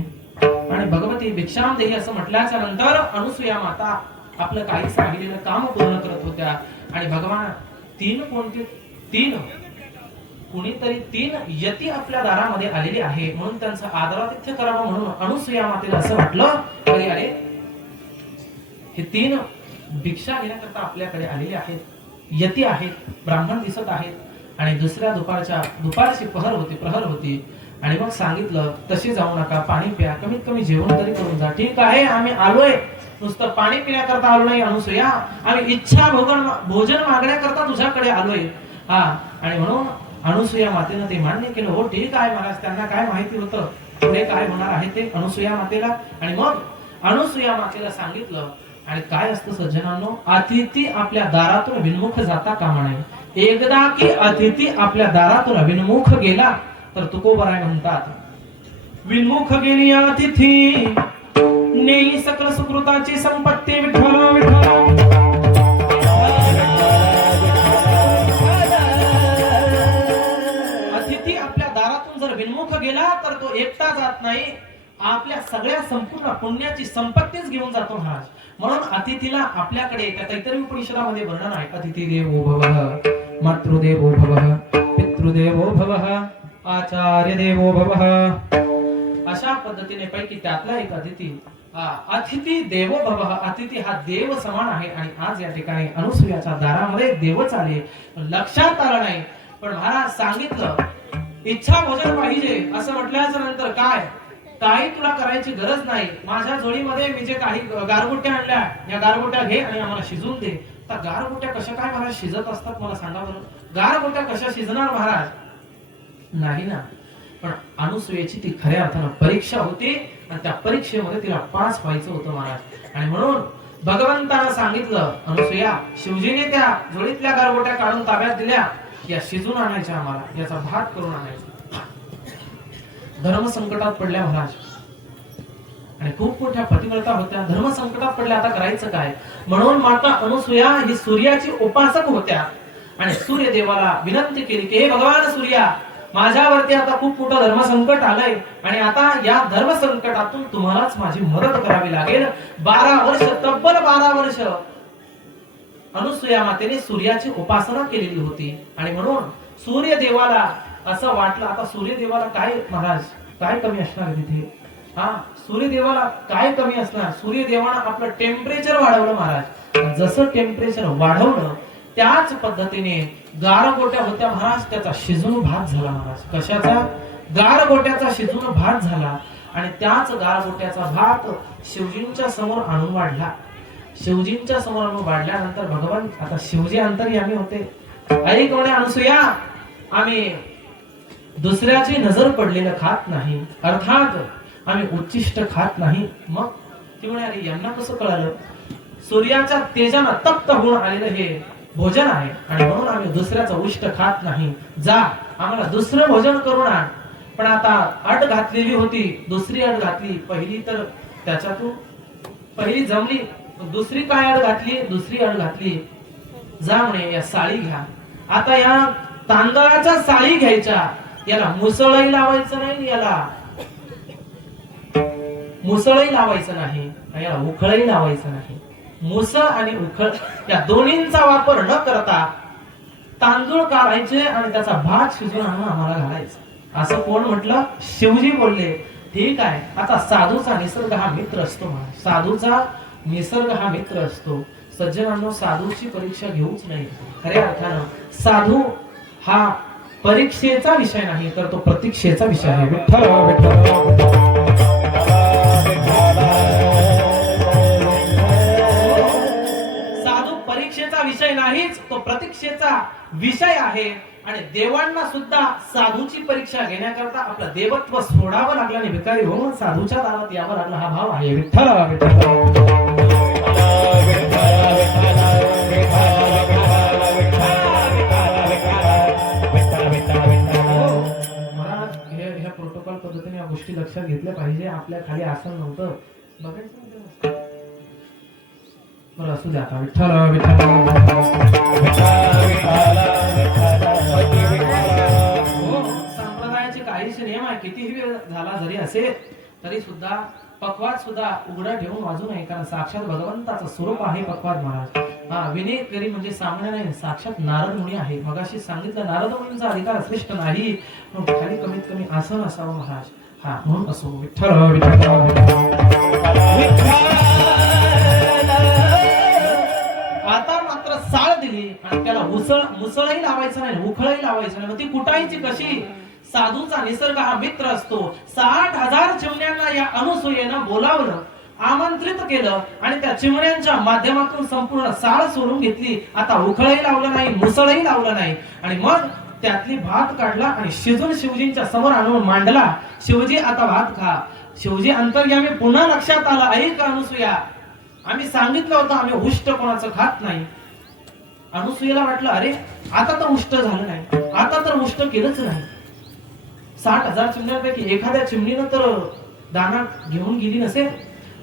आणि भगवती भिक्षाम देही असं म्हटल्याच्या नंतर अनुसूया माता आपलं काही सांगितलेलं काम पूर्ण करत होत्या आणि भगवान कुणीतरी 3 यती आपल्या दारामध्ये आलेली आहे म्हणून त्यांचं आदरातिथ्य करावं म्हणून अनुसूया मातेला असं वाटलं की अरे हे 3 भिक्षा घेण्याकरता आपल्याकडे आलेले आहेत, यती आहेत, ब्राह्मण दिसत आहेत आणि दुसऱ्या दुपारची प्रहर होती आणि मग सांगितलं तशी जाऊ नका, पाणी प्या, कमीत कमी जेवण तरी करून जा. ठीक आहे, आम्ही आलोय, नुसतं पाणी पिण्याकरता आलो नाही अनुसूया, आम्ही इच्छा भोजन मागण्याकरता तुझ्याकडे आलोय. हा, आणि म्हणून अनुसूया मातेनं ते मान्य केलं. हो ठीक आहे महाराज. त्यांना काय माहिती होतं पुढे काय होणार आहे ते अनुसूया मातेला. आणि मग अनुसूया मातेला सांगितलं. आणि काय असतं सज्जनांनो, अतिथी आपल्या दारातून विन्मुख जाता कामा नये. एकदा की अतिथी आपल्या दारातून विन्मुख गेला तर तुकोबराय म्हणतात, विन्मुख गेली अतिथी नेई सकल सुकृताची संपत्ती. विठ्ठल विठ्ठल. अतिथी आपल्या दारातून जर विन्मुख गेला तर तो एकटा जात नाही, आपल्या सगळ्या संपूर्ण पुण्याची संपत्तीच घेऊन जातो महाराज. म्हणून अतिथीला आपल्याकडे त्या तैत्तरीय उपनिषदामध्ये वर्णन आहे. अतिथी देवो भवः, मातृदेवो भवः, पितृदेवो भवः, आचार्य देवो भवः. अशा पद्धतीने पैकी त्यातला एक अतिथी देवो भवः. अतिथी हा देव समान आहे आणि आज या ठिकाणी अनुसूयाच्या दारामध्ये देवच आले. लक्षात आलं नाही पण महाराज सांगितलं इच्छा भोजन पाहिजे असं म्हटल्याच्या नंतर काही तुला करायची गरज नाही. माझ्या जोडीमध्ये मी जे काही गारगोट्या आणल्या, या गारगोट्या घे आणि आम्हाला शिजून दे. तर गारगोट्या कशा काय महाराज शिजत असतात मला सांगा बरं. गारगोट्या कशा शिजणार महाराज? नाही ना. पण अनुसूयेची ती खऱ्या अर्थानं परीक्षा होती आणि त्या परीक्षेमध्ये तिला पास व्हायचं होतं महाराज. आणि म्हणून भगवंतानं सांगितलं अनुसूया, शिवजीने त्या जोडीतल्या गारगोट्या काढून ताब्यात दिल्या, या शिजून आणायच्या, आम्हाला याचा भात करून आणायचा. धर्म संकटात पडल्या महाराज आणि खूप मोठ्या पतिव्रता होत्या. धर्म संकटात पडल्या, आता करायचं काय? म्हणून माता अनुसूया ही सूर्याची उपासक होत्या आणि सूर्यदेवाला विनंती केली की हे भगवान सूर्या, माझ्यावरती आता खूप मोठं धर्म संकट आलंय आणि आता या धर्म संकटातून तुम्हालाच माझी मदत करावी लागेल. 12 वर्ष, तब्बल 12 वर्ष अनुसूया मातेने सूर्याची उपासना केलेली होती आणि म्हणून सूर्यदेवाला असं वाटलं आता सूर्यदेवाला काय महाराज काय कमी असणार तिथे? हा, सूर्यदेवाला काय कमी असणार? सूर्यदेवानं आपलं टेम्परेचर वाढवलं महाराज. जसं टेम्परेचर वाढवलं त्याच पद्धतीने गारगोट्या होत्या महाराज, त्याचा शिजून भात झाला महाराज. कशाचा? गारगोट्याचा शिजून भात झाला आणि त्याच गारगोट्याचा भात शिवजींच्या समोर आणून वाढला. शिवजींच्या समोर आणून वाढल्यानंतर भगवान आता शिवजी अंतर्यामी होते. ऐक म्हणे अनुसूया, आम्ही दुसऱ्याची नजर पडलेलं खात नाही, अर्थात आम्ही उच्चिष्ट खात नाही. मग ती म्हणे अरे यांना कसं कळालं? सूर्याच्या तेजानं तप्त होऊन आलेलं हे भोजन आहे आणि म्हणून आम्ही दुसऱ्याचं उष्ट खात नाही. जा, आम्हाला दुसरं भोजन करून आण. पण आता अट घातलेली होती, दुसरी अट घातली. पहिली तर त्याच्यातून पहिली जमली, दुसरी काय अट घातली? दुसरी अट घातली, जा म्हणे या साळी घ्या. आता या तांदळाच्या साळी घ्यायच्या, याला मुसळही लावायचं नाही, याला मुसळही लावायचं नाही, याला उखळही लावायचं नाही. मुसळ आणि उखळ या दोन्हींचा वापर न करता तांदूळ काढायचे आणि त्याचा भात शिजून आणून आम्हाला घालायचा. असं कोण म्हटलं? शिवजी बोलले. ठीक आहे, आता साधूचा निसर्ग हा मित्र असतो. साधूचा निसर्ग हा मित्र असतो. सज्जनांनो, साधूची परीक्षा घेऊच नाही. खऱ्या अर्थानं साधू हा परीक्षेचा विषय नाही तर तो प्रतीक्षेचा विषय आहे. विठ्ठल विठ्ठल. साधू परीक्षेचा विषय नाहीच, तो प्रतीक्षेचा विषय आहे. आणि देवांना सुद्धा साधूची परीक्षा घेण्याकरता आपलं देवत्व सोडावं लागलं आणि भिकारी होऊन साधूच्या दारात यावं लागलं. हा भाव आहे. विठ्ठल विठ्ठल. महाराज ह्या प्रोटोकॉल पद्धतीने या गोष्टी लक्षात घेतल्या पाहिजे. आपल्या खाली आसन नव्हतं बघायचं म्हणजे बरं असू द्या आता. विठ्ठल विठ्ठल हो, संप्रदायाचे काहीच नियम आहे. कितीही वेळ झाला जरी असेल तरी सुद्धा पखवाद सुद्धा उघडा ठेवून वाजू नये, कारण साक्षात भगवंताचं स्वरूप आहे पखवाद महाराज. हा विनेकरी म्हणजे सामान्य नाही, साक्षात नारद मुनी आहे. मगाशी सांगितलं नारद मुनींचा अधिकार श्रेष्ठ नाही, पण खाली कमीत कमी आसन असावं महाराज. हा म्हणून असो. विठ्ठल आता मात्र साळ दिली आणि त्याला मुसळही लावायचं नाही, उखळही लावायचं नाही. मग ती कुटायची कशी? साधूचा निसर्ग हा मित्र असतो. 60,000 चिमण्यांना या अनुसूयेनं बोलावलं, आमंत्रित केलं आणि त्या चिमण्यांच्या माध्यमातून संपूर्ण साळ सोडून घेतली. आता उखळही लावलं नाही, मुसळही लावलं नाही आणि मग त्यातली भात काढला आणि शिजून शिवजींच्या समोर आणून मांडला. शिवजी आता भात खा. शिवजी अंतर्यामी पुन्हा लक्षात आलं, ऐक अनुसूया, आम्ही सांगितलं होतं आम्ही उष्ट कोणाचं खात नाही. अनुसूयेला वाटलं अरे आता तर उष्ट झालं नाही, आता तर उष्ट केलंच नाही. 60,000 चिमण्यांपैकी एखाद्या चिमणीनं तर दाना घेऊन गेली नसेल.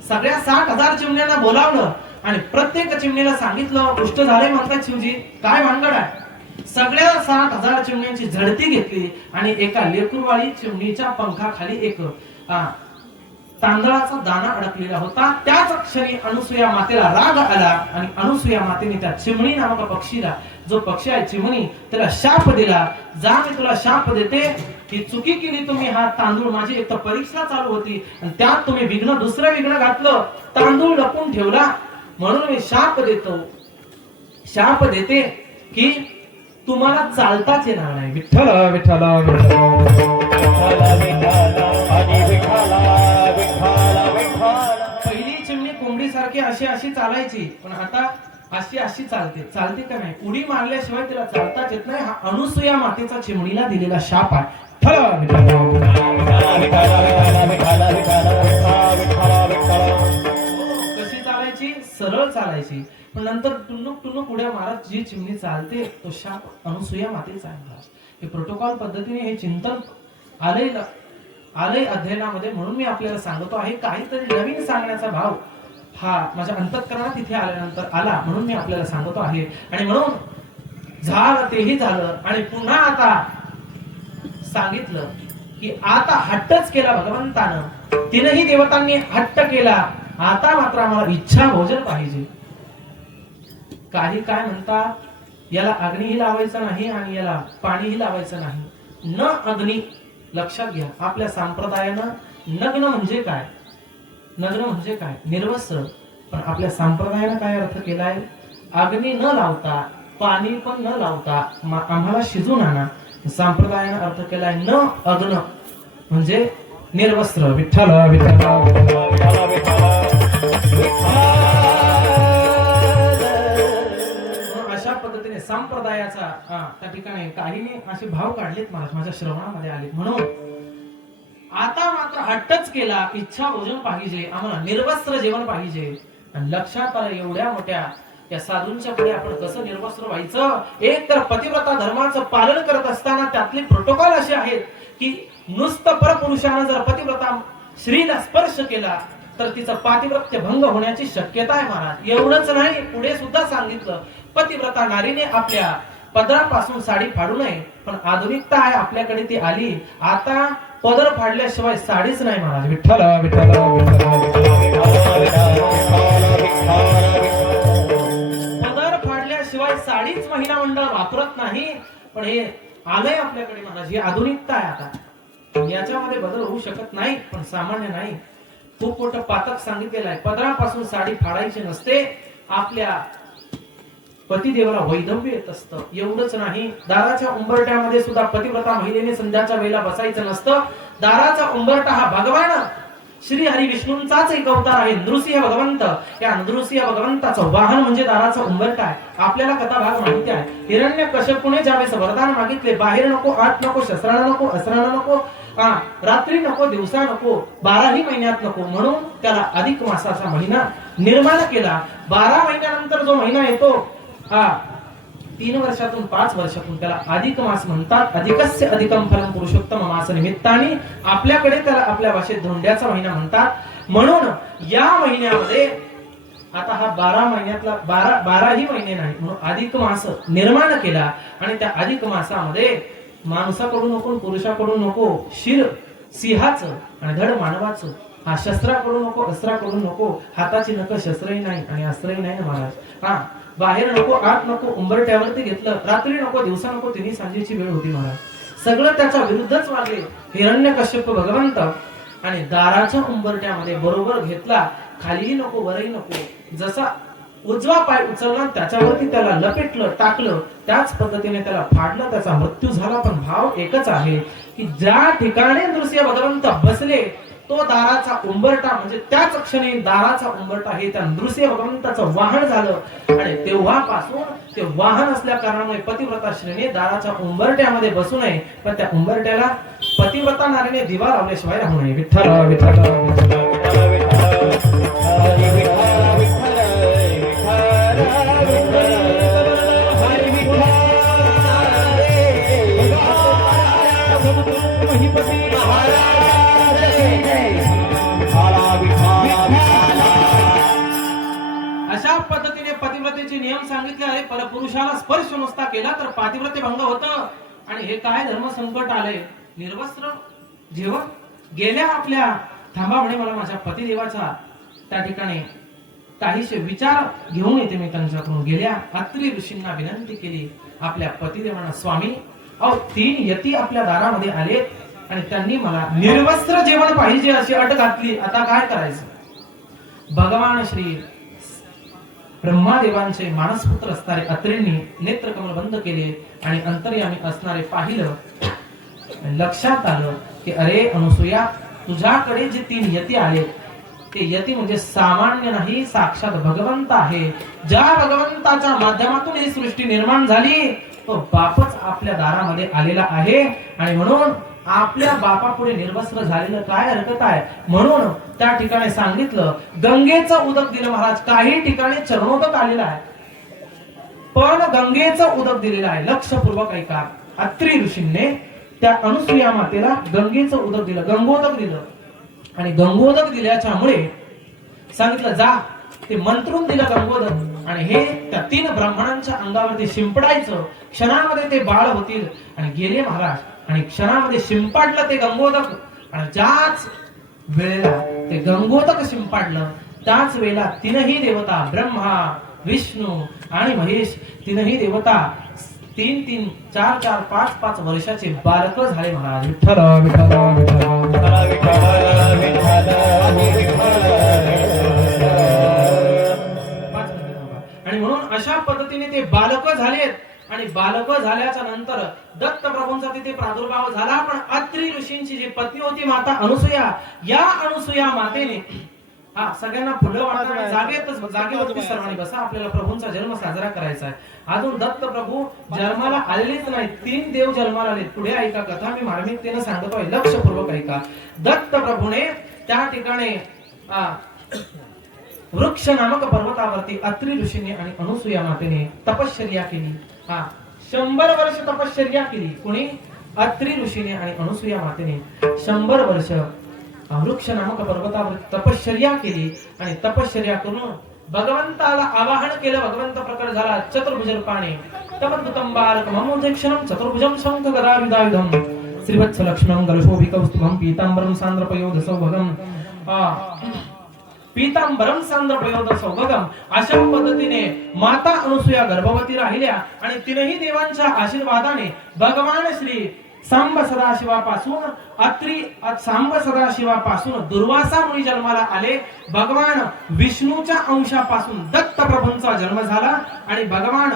सगळ्या 60,000 चिमण्यांना बोलावलं आणि प्रत्येक चिमणीला सांगितलं उष्ट झाले म्हणतात शिवजी, काय भानगड आहे? सगळ्या 60,000 चिमण्यांची झडती घेतली आणि एका लेकरूवाळी चिमणीच्या पंखाखाली एक तांदळाचा दाना अडकलेला होता. त्याच क्षणी अनुसूया मातेला राग आला आणि अनुसूया मातेने त्या चिमणी नामक पक्षीला, जो पक्षी आहे चिमणी, त्याला शाप दिला. जा मी तुला शाप देते, ही चुकी केली तुम्ही. हा तांदूळ, माझी एक तर परीक्षा चालू होती आणि त्यात तुम्ही दुसरं विघ्न घातलं, तांदूळ लपून ठेवला, म्हणून मी शाप देतो, शाप देते की तुम्हाला चालताच येणार नाही. विठ्ठल विठ्ठल पहिली चिमणी कोंबडी सारखी अशी चालायची, पण आता अशी चालते. चालते का नाही? उडी मारल्याशिवाय तिला चालताच येत नाही. हा अनुसूया मातेचा चिमणीला दिलेला शाप आहे. कशी चालायची? सरळ चालायची, पण नंतर टुनुक टुनुक उड्या मारत जी चिमणी चालते तो शाप अनुसूया मातेचा आहे. हे प्रोटोकॉल पद्धतीने हे चिंतन आलंय अध्ययनामध्ये. म्हणून मी आपल्याला सांगतो आहे, काहीतरी नवीन सांगण्याचा भाव हा माझ्या अंतःकरणात इथे आल्यानंतर आला, म्हणून मी आपल्याला सांगतो आहे. आणि म्हणून झालं तेही झालं आणि पुन्हा आता सांगितलं की आता हट्टच केला भगवंतानं, तीनही देवतांनी हट्ट केला, आता मात्र आम्हाला इच्छा भोजन पाहिजे. काही काय म्हणतात, याला अग्नीही लावायचा नाही आणि याला पाणीही लावायचं नाही. न अग्नी, लक्षात घ्या, आपल्या संप्रदायानं नग्न म्हणजे काय? नग्न म्हणजे काय? निर्वस्त्र. पण आपल्या संप्रदायानं काय अर्थ केलाय? अग्नी न लावता, पाणी पण न लावता आम्हाला शिजून आणा. संप्रदायानं अर्थ केलाय न अग्न म्हणजे निर्वस्त्र. विठ्ठल अशा पद्धतीने संप्रदायाचा त्या ठिकाणी काही असे भाव काढलेत माझ्या श्रवणामध्ये आले. म्हणून आता मात्र हट्टच केला, इच्छा भोजन पाहिजे, आम्हाला निर्वस्त्र जेवण पाहिजे. आणि लक्षात आलं, एवढ्या मोठ्या या साधूंच्या पुढे आपण कसं निर्वस्त्र व्हायचं? एक तर पतिव्रता धर्माचं पालन करत असताना त्यातले प्रोटोकॉल असे आहेत की नुसतं परपुरुषानं जर पतिव्रता स्त्रीला स्पर्श केला तर तिचं पातिव्रत्य भंग होण्याची शक्यता आहे महाराज. एवढंच नाही, पुढे सुद्धा सांगितलं, पतिव्रता नारीने आपल्या पदरापासून साडी फाडू नये. पण आधुनिकता आहे आपल्याकडे, ती आली. आता पदर फाडल्याशिवाय साडीच नाही महाराज. विठ्ठल पदर फाडल्याशिवाय साडीच महिला मंडळ वापरत नाही. पण हे आलंय आपल्याकडे महाराज, ही आधुनिकता आहे. आता याच्यामध्ये बदल होऊ शकत नाही, पण सामान्य नाही. खूप मोठं पातक सांगितलेलं आहे, पदरापासून साडी फाडायची नसते. आपल्या पतिदेवाला वैधव्य येत असतं. एवढंच नाही, दाराच्या उंबरट्यामध्ये सुद्धा पतिव्रता महिलेने संध्याच्या वेळेला बसायचं नसतं. दाराचा उंबरटा हा भगवान श्री हरी विष्णूंचाच एक अवतार आहे, नृसिंह भगवंत. या नृसिंह भगवंताचं वाहन म्हणजे दाराचा उंबरटा आहे. आपल्याला कथा भाग माहिती आहे. हिरण्यकश्यपूने ज्यावेळेस वरदान मागितले, बाहेर नको, आत नको, शस्त्राला नको, अस्त्राला नको, रात्री नको, दिवसा नको, 12ही महिन्यात नको, म्हणून त्याला अधिक मासाचा महिना निर्माण केला. 12 महिन्यानंतर जो महिना येतो 3 वर्षातून 5 वर्षातून त्याला अधिक मास म्हणतात. अधिकस्य अधिकम फलम पुरुषोत्तम मास निमित्ताने आपल्याकडे त्याला आपल्या भाषेत धोंड्याचा महिना म्हणतात. म्हणून या महिन्यामध्ये आता हा 12 महिन्यातला 12ही महिने नाही म्हणून अधिक मास निर्माण केला. आणि त्या अधिक मासामध्ये माणसाकडून नको पुरुषाकडून नको शिर सिंहाचं आणि धड मानवाचं. हा शस्त्राकडून नको अस्त्राकडून नको. हाताची नख शस्त्रही नाही आणि अस्त्रही नाही ना महाराज. बाहेर नको आत नको उंबरट्यावरती घेतलं. रात्री नको दिवसा नको तिन्ही सांजेची वेळ होती महाराज. सगळं त्याच्या विरुद्धच वागले हिरण्यकश्यप भगवंत. आणि दाराच्या उंबरट्यामध्ये बरोबर घेतला. खालीही नको वरही नको. जसा उजवा पाय उचलला त्याच्यावरती त्याला लपेटलं टाकलं त्याच पद्धतीने त्याला फाडलं. त्याचा मृत्यू झाला. पण भाव एकच आहे की ज्या ठिकाणी नृसिंह भगवंत बसले तो दाराचा उंबरटा म्हणजे त्याच क्षणी दाराचा उंबरटा हे त्या नृसिंह भगवंताचं वाहन झालं. आणि तेव्हापासून ते वाहन असल्या कारणामुळे पतिव्रता श्रेणी दाराच्या उंबरट्यामध्ये बसू नये. पण त्या उंबरट्याला पतिव्रता नारीने दिवा लावल्याशिवाय राहू नये. विठ्ठल विठ्ठल अशा पद्धतीने पतिव्रतेचे नियम सांगितले आहे. परपुरुषाला स्पर्श नुसता केला तर पतिव्रते भंग होत. आणि हे काय धर्म संकट आले. निर्वस्त्र जेव्हा गेल्या आपल्या थांबा म्हणे मला माझ्या पतिदेवाचा त्या ठिकाणी काहीशे विचार घेऊन येते मी त्यांच्याकडून. गेल्या अत्रि ऋषींना विनंती केली आपल्या पतिदेवांना. स्वामी 3 यती आपल्या दारामध्ये आलेत आणि त्यांनी मला निर्वस्त्र जेवण पाहिजे अशी अट घातली. आता काय करायचं. भगवान श्री ब्रह्मादेवांचे मानसपुत्र असणारे अत्रींनी नेत्रकमल बंद केले आणि अंतर्यामी असणारे पाहिलं. लक्षात आलं की अरे अनुसूया तुझ्याकडे जे 3 यती आले ते यती म्हणजे सामान्य नाही साक्षात भगवंत आहे. ज्या भगवंताच्या माध्यमातून ही सृष्टी निर्माण झाली तो बापच आपल्या दारामध्ये आलेला आहे. आणि म्हणून आपल्या बापापुढे निर्वस्त्र झालेलं काय हरकत आहे. म्हणून त्या ठिकाणी सांगितलं गंगेचं उदक दिलं महाराज. काही ठिकाणी चरणोदक आलेलं आहे पण गंगेचं उदक दिलेलं आहे. लक्षपूर्वक ऐका. अत्रि ऋषींनी त्या अनुसूया मातेला गंगेचं उदक दिलं. गंगोदक दिलं. आणि गंगोदक दिल्याच्यामुळे सांगितलं जा ते मंत्रून दिलं गंगोदक. आणि हे त्या 3 ब्राह्मणांच्या अंगावरती शिंपडायचं. क्षणामध्ये ते बाळ होतील. आणि गेले महाराज आणि क्षणामध्ये शिंपाडलं ते गंगोदक. आणि ज्याच वेळेला ते गंगोदक शिंपाडलं त्याच वेळेला 3ही देवता ब्रह्मा विष्णू आणि महेश 3ही देवता 3-3, 4-4, 5-5 वर्षाचे बालक झाले महाराज. विठ्ठल विठ्ठल आणि म्हणून अशा पद्धतीने ते बालक झालेत. आणि बालक झाल्याच्या नंतर दत्त प्रभूंचा तिथे प्रादुर्भाव झाला. पण अत्रि ऋषींची जी पत्नी होती माता अनुसूया या अनुसूया मातेने सगळ्यांना फुलं वाटत जागेवरती सर्वांनी बसा आपल्याला प्रभूंचा जन्म साजरा करायचा आहे. अजून दत्त प्रभू जन्माला आलेलेच नाही. 3 देव जन्माला आले. पुढे ऐका कथा मी मार्मिकतेने सांगतोय. लक्षपूर्वक ऐका. दत्त प्रभूने त्या ठिकाणी वृक्ष नामक पर्वतावरती अत्रि ऋषीने आणि अनुसूया मातेने तपश्चर्या केली. 100 वर्ष तपश्चर्या केली. कोणी अत्रि ऋषीने आणि अनुसूया मातेने 100 वर्ष वृक्ष नामक पर्वतावर तपश्चर्या केली. आणि तपश्चर्या करून भगवंताला आवाहन केलं. भगवंत प्रकट झाला चतुर्भुज रूपाने. तमद्भुतं बालकं ममोदेक्षणं चतुर्भुजं शंख गदायुधायुधं श्रीवत्स लक्ष्मणं गलशोभिकौस्तुभं पीतांबरं सान्द्रपयोध सौभगं पीतांबरम सांद्रपयोध सौभगम. अशा पद्धतीने माता अनुसूया गर्भवती राहिल्या. आणि 3ही देवांच्या आशीर्वादाने भगवान श्री सांब सदाशिवापासून दुर्वासा मुनी जन्माला आले. भगवान विष्णूच्या अंशापासून दत्त प्रभूंचा जन्म झाला. आणि भगवान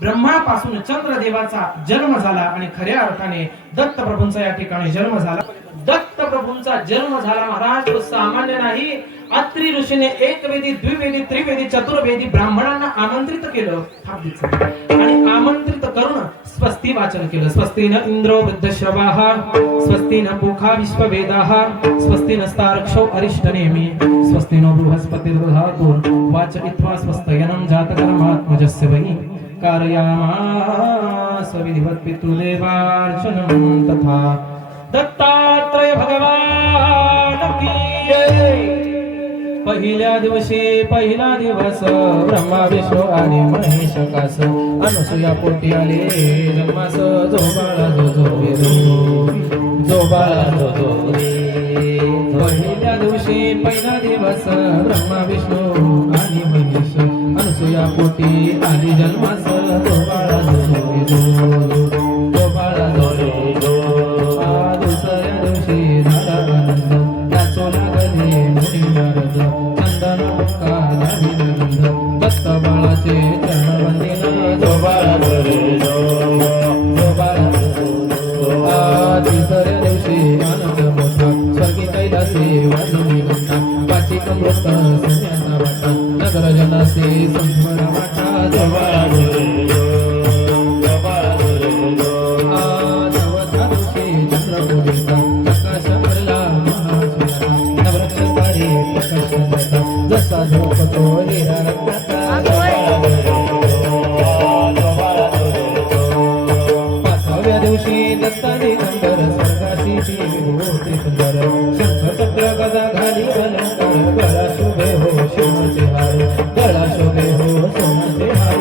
ब्रह्मापासून चंद्रदेवाचा जन्म झाला. आणि खऱ्या अर्थाने दत्त प्रभूंचा या ठिकाणी जन्म झाला. दत्त प्रभूंचा जन्म झाला महाराज तो सामान्य नाही. अत्रि ऋषीने एकवेदी द्विवेदी त्रिवेदी चतुर्वेदी ब्राह्मणांना आमंत्रित केलं. आणि आमंत्रित करून स्वस्ती वाचन केलं. स्वस्ती न इंद्रो वृद्धश्रवाः स्वस्ती न पूखा विश्ववेदाः स्वस्ती नस्तार्क्षो अरिष्टनेमि स्वस्ती नो बृहस्पतिर्दधातु वाचयित्वा स्वस्तयनं जातकर्मात्मजस्य वै कारयामास विधिवत् पितृदेवार्चनं तथा दत्तात्रय भगवान की जय. पहिल्या दिवशी पहिला दिवस ब्रह्मा विष्णू आणि महेश कास अनुसूया पोटी आले जन्मास जो बाळा जो बाळा पहिल्या दिवशी पहिला दिवस ब्रह्मा विष्णू आणि महेश अनुसूया पोटी आली जन्मास जो बाळा जो बाळा दुसऱ्या दिवशी झाला आनंद नाचू लागले मुनी नारद चंदन मुक्का झाली गंध दत्त बाळाचे चरण वंदिना जो बाळा जो बाळा तिसऱ्या दिवशी आनंद मोठा स्वर्गी कैलासी वाजली घंटा वाचिक मृत सन्यासा वाटा नगर जनासे संभ्रम वाटा जो बाळा जसा झोपतो पाचव्या दिवशी दत्ताने नंतर स्वर्गाची होती सुंदर शंख चक्र गदा घाली अलंकार गळा शोभे हो सोनाचे हार गळा शोभे हो सोनाचे हार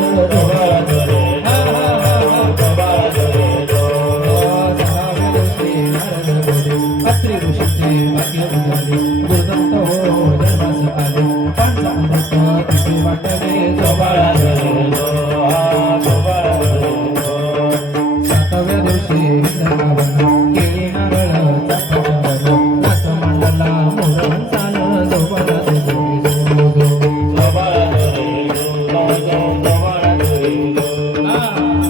अत्री ऋषीचे वाक्य उजाले गुरुदत्त हो जन्मास आले पांचा अमृत तिथे वाटले जो बाळा सातव्या दिवशी इंद्रावन केली नारळ चाफाचं वन नाच मांडला मोर चाल जो बाळा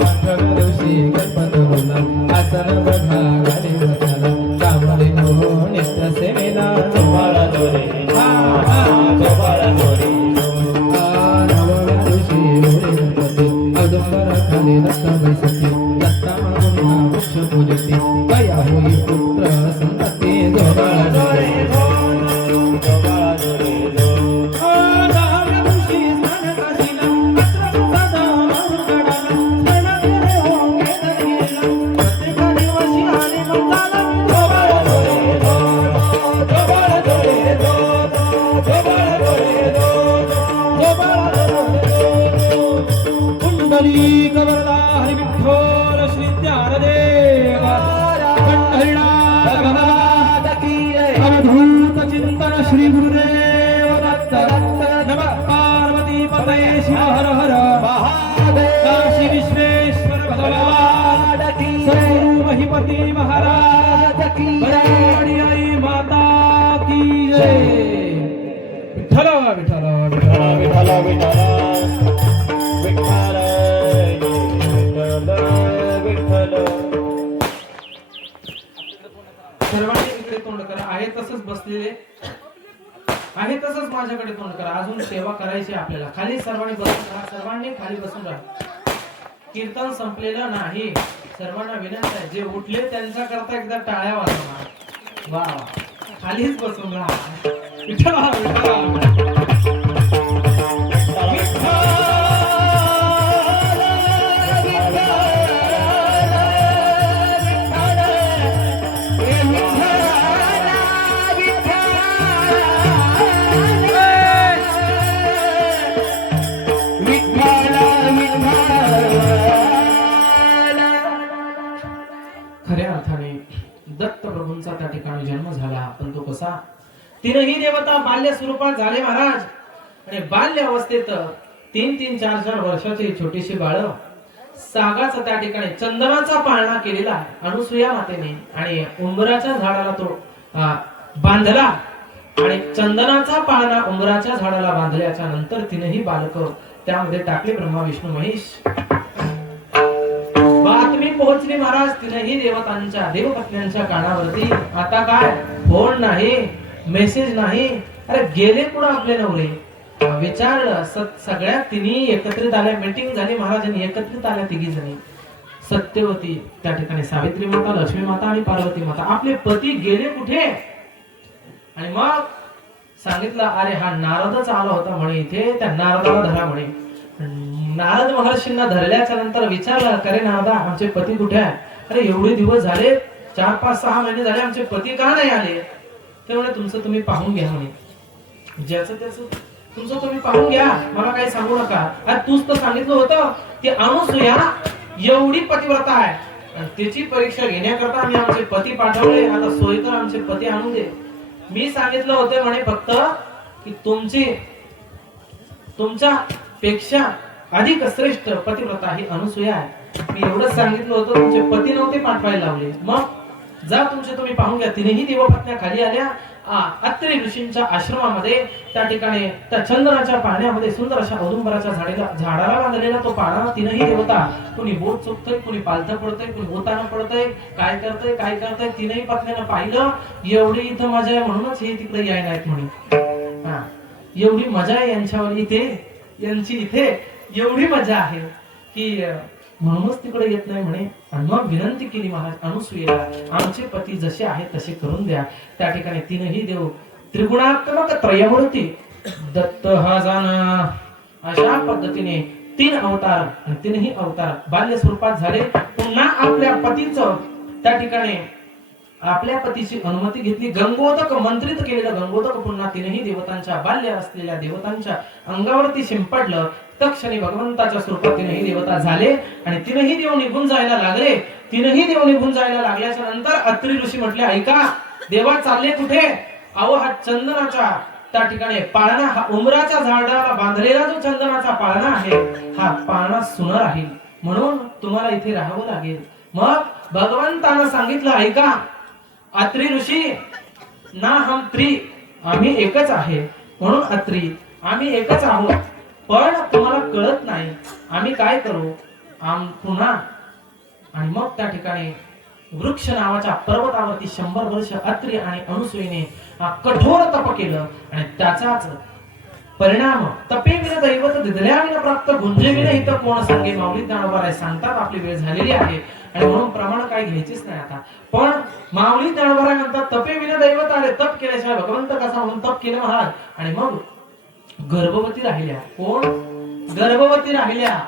आठव्या दिवशी गणपत बोला आसन बघा गाडी बसाला कामले हो नित्य सेवेला जो बाळा नवव्या दिवशी होळी गणपती औदुंबर खाली दत्त बैसती दत्ता मागून वृक्ष पूजती गया होई पुत्र संतती जो बाळा हरि विठ्ठल श्री ज्ञानदेव अवधूत चिंतन श्री गुरुदेव दत्त नमः पार्वती पतये शिव हर हर काशी विश्वेश्वर भगवान सद्गुरु महिपति महाराज की बड़ी आई माता की जय. विठ्ठल विठ्ठल विठ्ठल विठ्ठल सर्वांनी इकडे तोंड करा. आहे तसंच बसलेले आहे तसंच माझ्याकडे तोंड करा. अजून सेवा करायची आपल्याला. खाली सर्वांनी बसून राहा. सर्वांनी खाली बसून राहा. कीर्तन संपलेलं नाही. सर्वांना विनंती आहे जे उठले त्यांच्या करता एकदा टाळ्या वाजवा. वा खालीच बसून राहा. विठ्ठल विठ्ठल खऱ्या अर्थाने दत्त प्रभूंचा त्या ठिकाणी जन्म झाला. पण तो कसा? तीनही देवता बाल्य स्वरूपात झाले महाराज. आणि बाल्य अवस्थेत 3-3, 4-4 वर्षाची छोटीशी बाळ सागाचा त्या ठिकाणी चंदनाचा पाळणा केलेला आहे अनुसूया मातेने. आणि उंबराच्या झाडाला तो बांधला. आणि चंदनाचा पाळणा उंबराच्या झाडाला बांधल्याच्या नंतर तीनही बालक त्यामध्ये टाकले. ब्रह्मा विष्णू महेश. बातमी पोहोचली महाराज तीनही देवतांच्या देवपत्न्यांच्या कानावरती. आता काय फोन नाही, मेसेज नाही. अरे गेले कुठं आपले नवरे? विचारलं. सगळ्या तिन्ही एकत्रित आल्या. मीटिंग झाली महाराजांनी. एकत्रित आल्या तिघी जणी. सत्यवती, त्या ठिकाणी सावित्री माता, लक्ष्मी माता आणि पार्वती माता आपले पती गेले कुठे. आणि मग सांगितलं अरे हा नारदच आला होता म्हणे इथे, त्या नारदाला धरा म्हणे. नारद महर्षींना धरल्याच्या नंतर विचारलं अरे नारदा आमचे पती कुठे आहे. अरे एवढे दिवस झाले 4-5-6 महिने झाले आमचे पती का नाही आले. ते म्हणे तुमचं तुम्ही पाहून घ्या म्हणे, ज्याचं त्याचं तुमचं तुम्ही पाहून घ्या, मला काही सांगू नका. अरे तूच तर सांगितलं होतं की अनुसूया एवढी पतिव्रता आहे आणि त्याची परीक्षा घेण्याकरता आम्ही आमचे पती पाठवले, आता सोय कर आमचे पती आणून दे. मी सांगितलं होतं म्हणे फक्त की तुमच्या पेक्षा अधिक श्रेष्ठ पतिव्रता ही अनुसूया आहे. मी एवढंच सांगितलं होतं, तुमचे पती नव्हते पाठवायला लावले. मग जा तुमचे तुम्ही पाहून घ्या. तिनेही देवपत्न्या खाली आल्या अत्रि ऋषींच्या आश्रमामध्ये. त्या ठिकाणी त्या चंदनाच्या पाण्यामध्ये सुंदर अशा औदुंबराच्या झाडाला बांधलेला तो पाळणा तिनेही देवता, कुणी बोट चुकतोय, कुणी पालथं पडतंय, कुणी बोटानं पडतंय, काय करतंय तिनेही पत्न्यानं पाहिलं. एवढी इथं मजा आहे म्हणूनच हे तिकडे याय नाहीत म्हणे. एवढी मजा आहे यांच्यावर इथे, यांची इथे एवढी मजा आहे की म्हणूनच तिकडे येत नाही म्हणे. आणि मग विनंती केली महाराज अनुसूयेला, आमचे पती जसे आहेत तसे करून द्या. त्या ठिकाणी तीनही देव त्रिगुणात्मक त्रयमूर्ती दत्त हा जाना अशा पद्धतीने 3 अवतार आणि 3ही अवतार बाल्य स्वरूपात झाले. पुन्हा आपल्या पतीचं त्या ठिकाणी आपल्या पतीची अनुमती घेतली. गंगोदक मंत्रित केलेलं गंगोदक पुन्हा 3ही देवतांच्या बाल्य असलेल्या देवतांच्या अंगावरती शिंपडलं. तक्षणी भगवंताच्या स्वरूपात 3ही देवता झाले आणि 3ही देव निघून जायला लागले. 3ही देव निघून जायला लागल्याच्या नंतर अत्रि ऋषी म्हटले ऐका देवा चालले कुठे. अहो हा चंदनाचा त्या ठिकाणी पाळणा, हा उमराच्या झाडाला बांधलेला जो चंदनाचा पाळणा आहे हा पाळणा सुन राहील, म्हणून तुम्हाला इथे राहावं लागेल. मग भगवंतानं सांगितलं ऐका अत्रि ऋषी ना हम त्रि, आम्ही एकच आहे. म्हणून अत्रि आम्ही एकच आहोत, पण तुम्हाला कळत नाही आम्ही काय करू. पुन्हा आणि मग त्या ठिकाणी वृक्ष नावाच्या पर्वतावरती 100 वर्ष अत्रि आणि अनुसूयेने कठोर तप केलं आणि त्याचाच परिणाम तपे विन दैवत दिदल्या विन प्राप्त गुंजे विन हित कोण सांगे. माऊली ज्ञानोबा सांगतात आपली वेळ झालेली आहे आणि म्हणून प्रमाण काय घ्यायचीच नाही आता. पण माऊली ज्ञानोबा म्हणतात तपे विन दैवत आले, तप केल्याशिवाय भगवंत कसा म्हणून तप केलं महाराज. आणि मग गर्भवती राहिल्या. कोण गर्भवती राहिल्या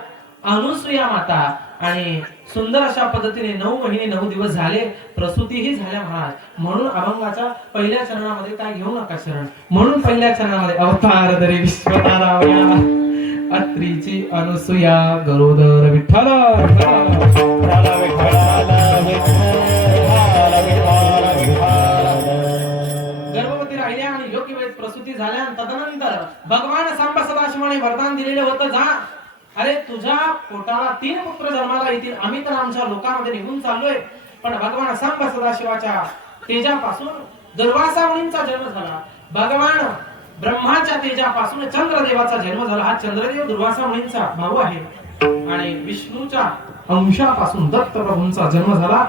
अनुसूया माता. आणि सुंदर अशा पद्धतीने 9 महिने 9 दिवस झाले, प्रसूतीही झाल्या महाराज. म्हणून अभंगाच्या पहिल्या चरणामध्ये काय घेऊ नका शरण, म्हणून पहिल्या चरणामध्ये अवतार धरे विश्वतारावया अत्रीची अनुसूया गरोदर विठ्ठल गर्भवती राहिल्या आणि योग्य वेळेत प्रसूती झाल्या. तदनंतर भगवान सांब सदाशिवाने वरदान दिलेलं होतं जा अरे तुझ्या पोटाला 3 पुत्र जन्माला येतील. आम्ही तर आमच्या लोकांमध्ये निघून चाललोय. पण भगवान सांब सदाशिवाच्या तेजापासून दुर्वासा मुनींचा जन्म झाला. भगवान ब्रह्माच्या तेजापासून चंद्रदेवाचा जन्म झाला. हा चंद्रदेव दुर्वासा मुनींचा भाऊ आहे. आणि विष्णूच्या अंशापासून दत्त प्रभूंचा जन्म झाला.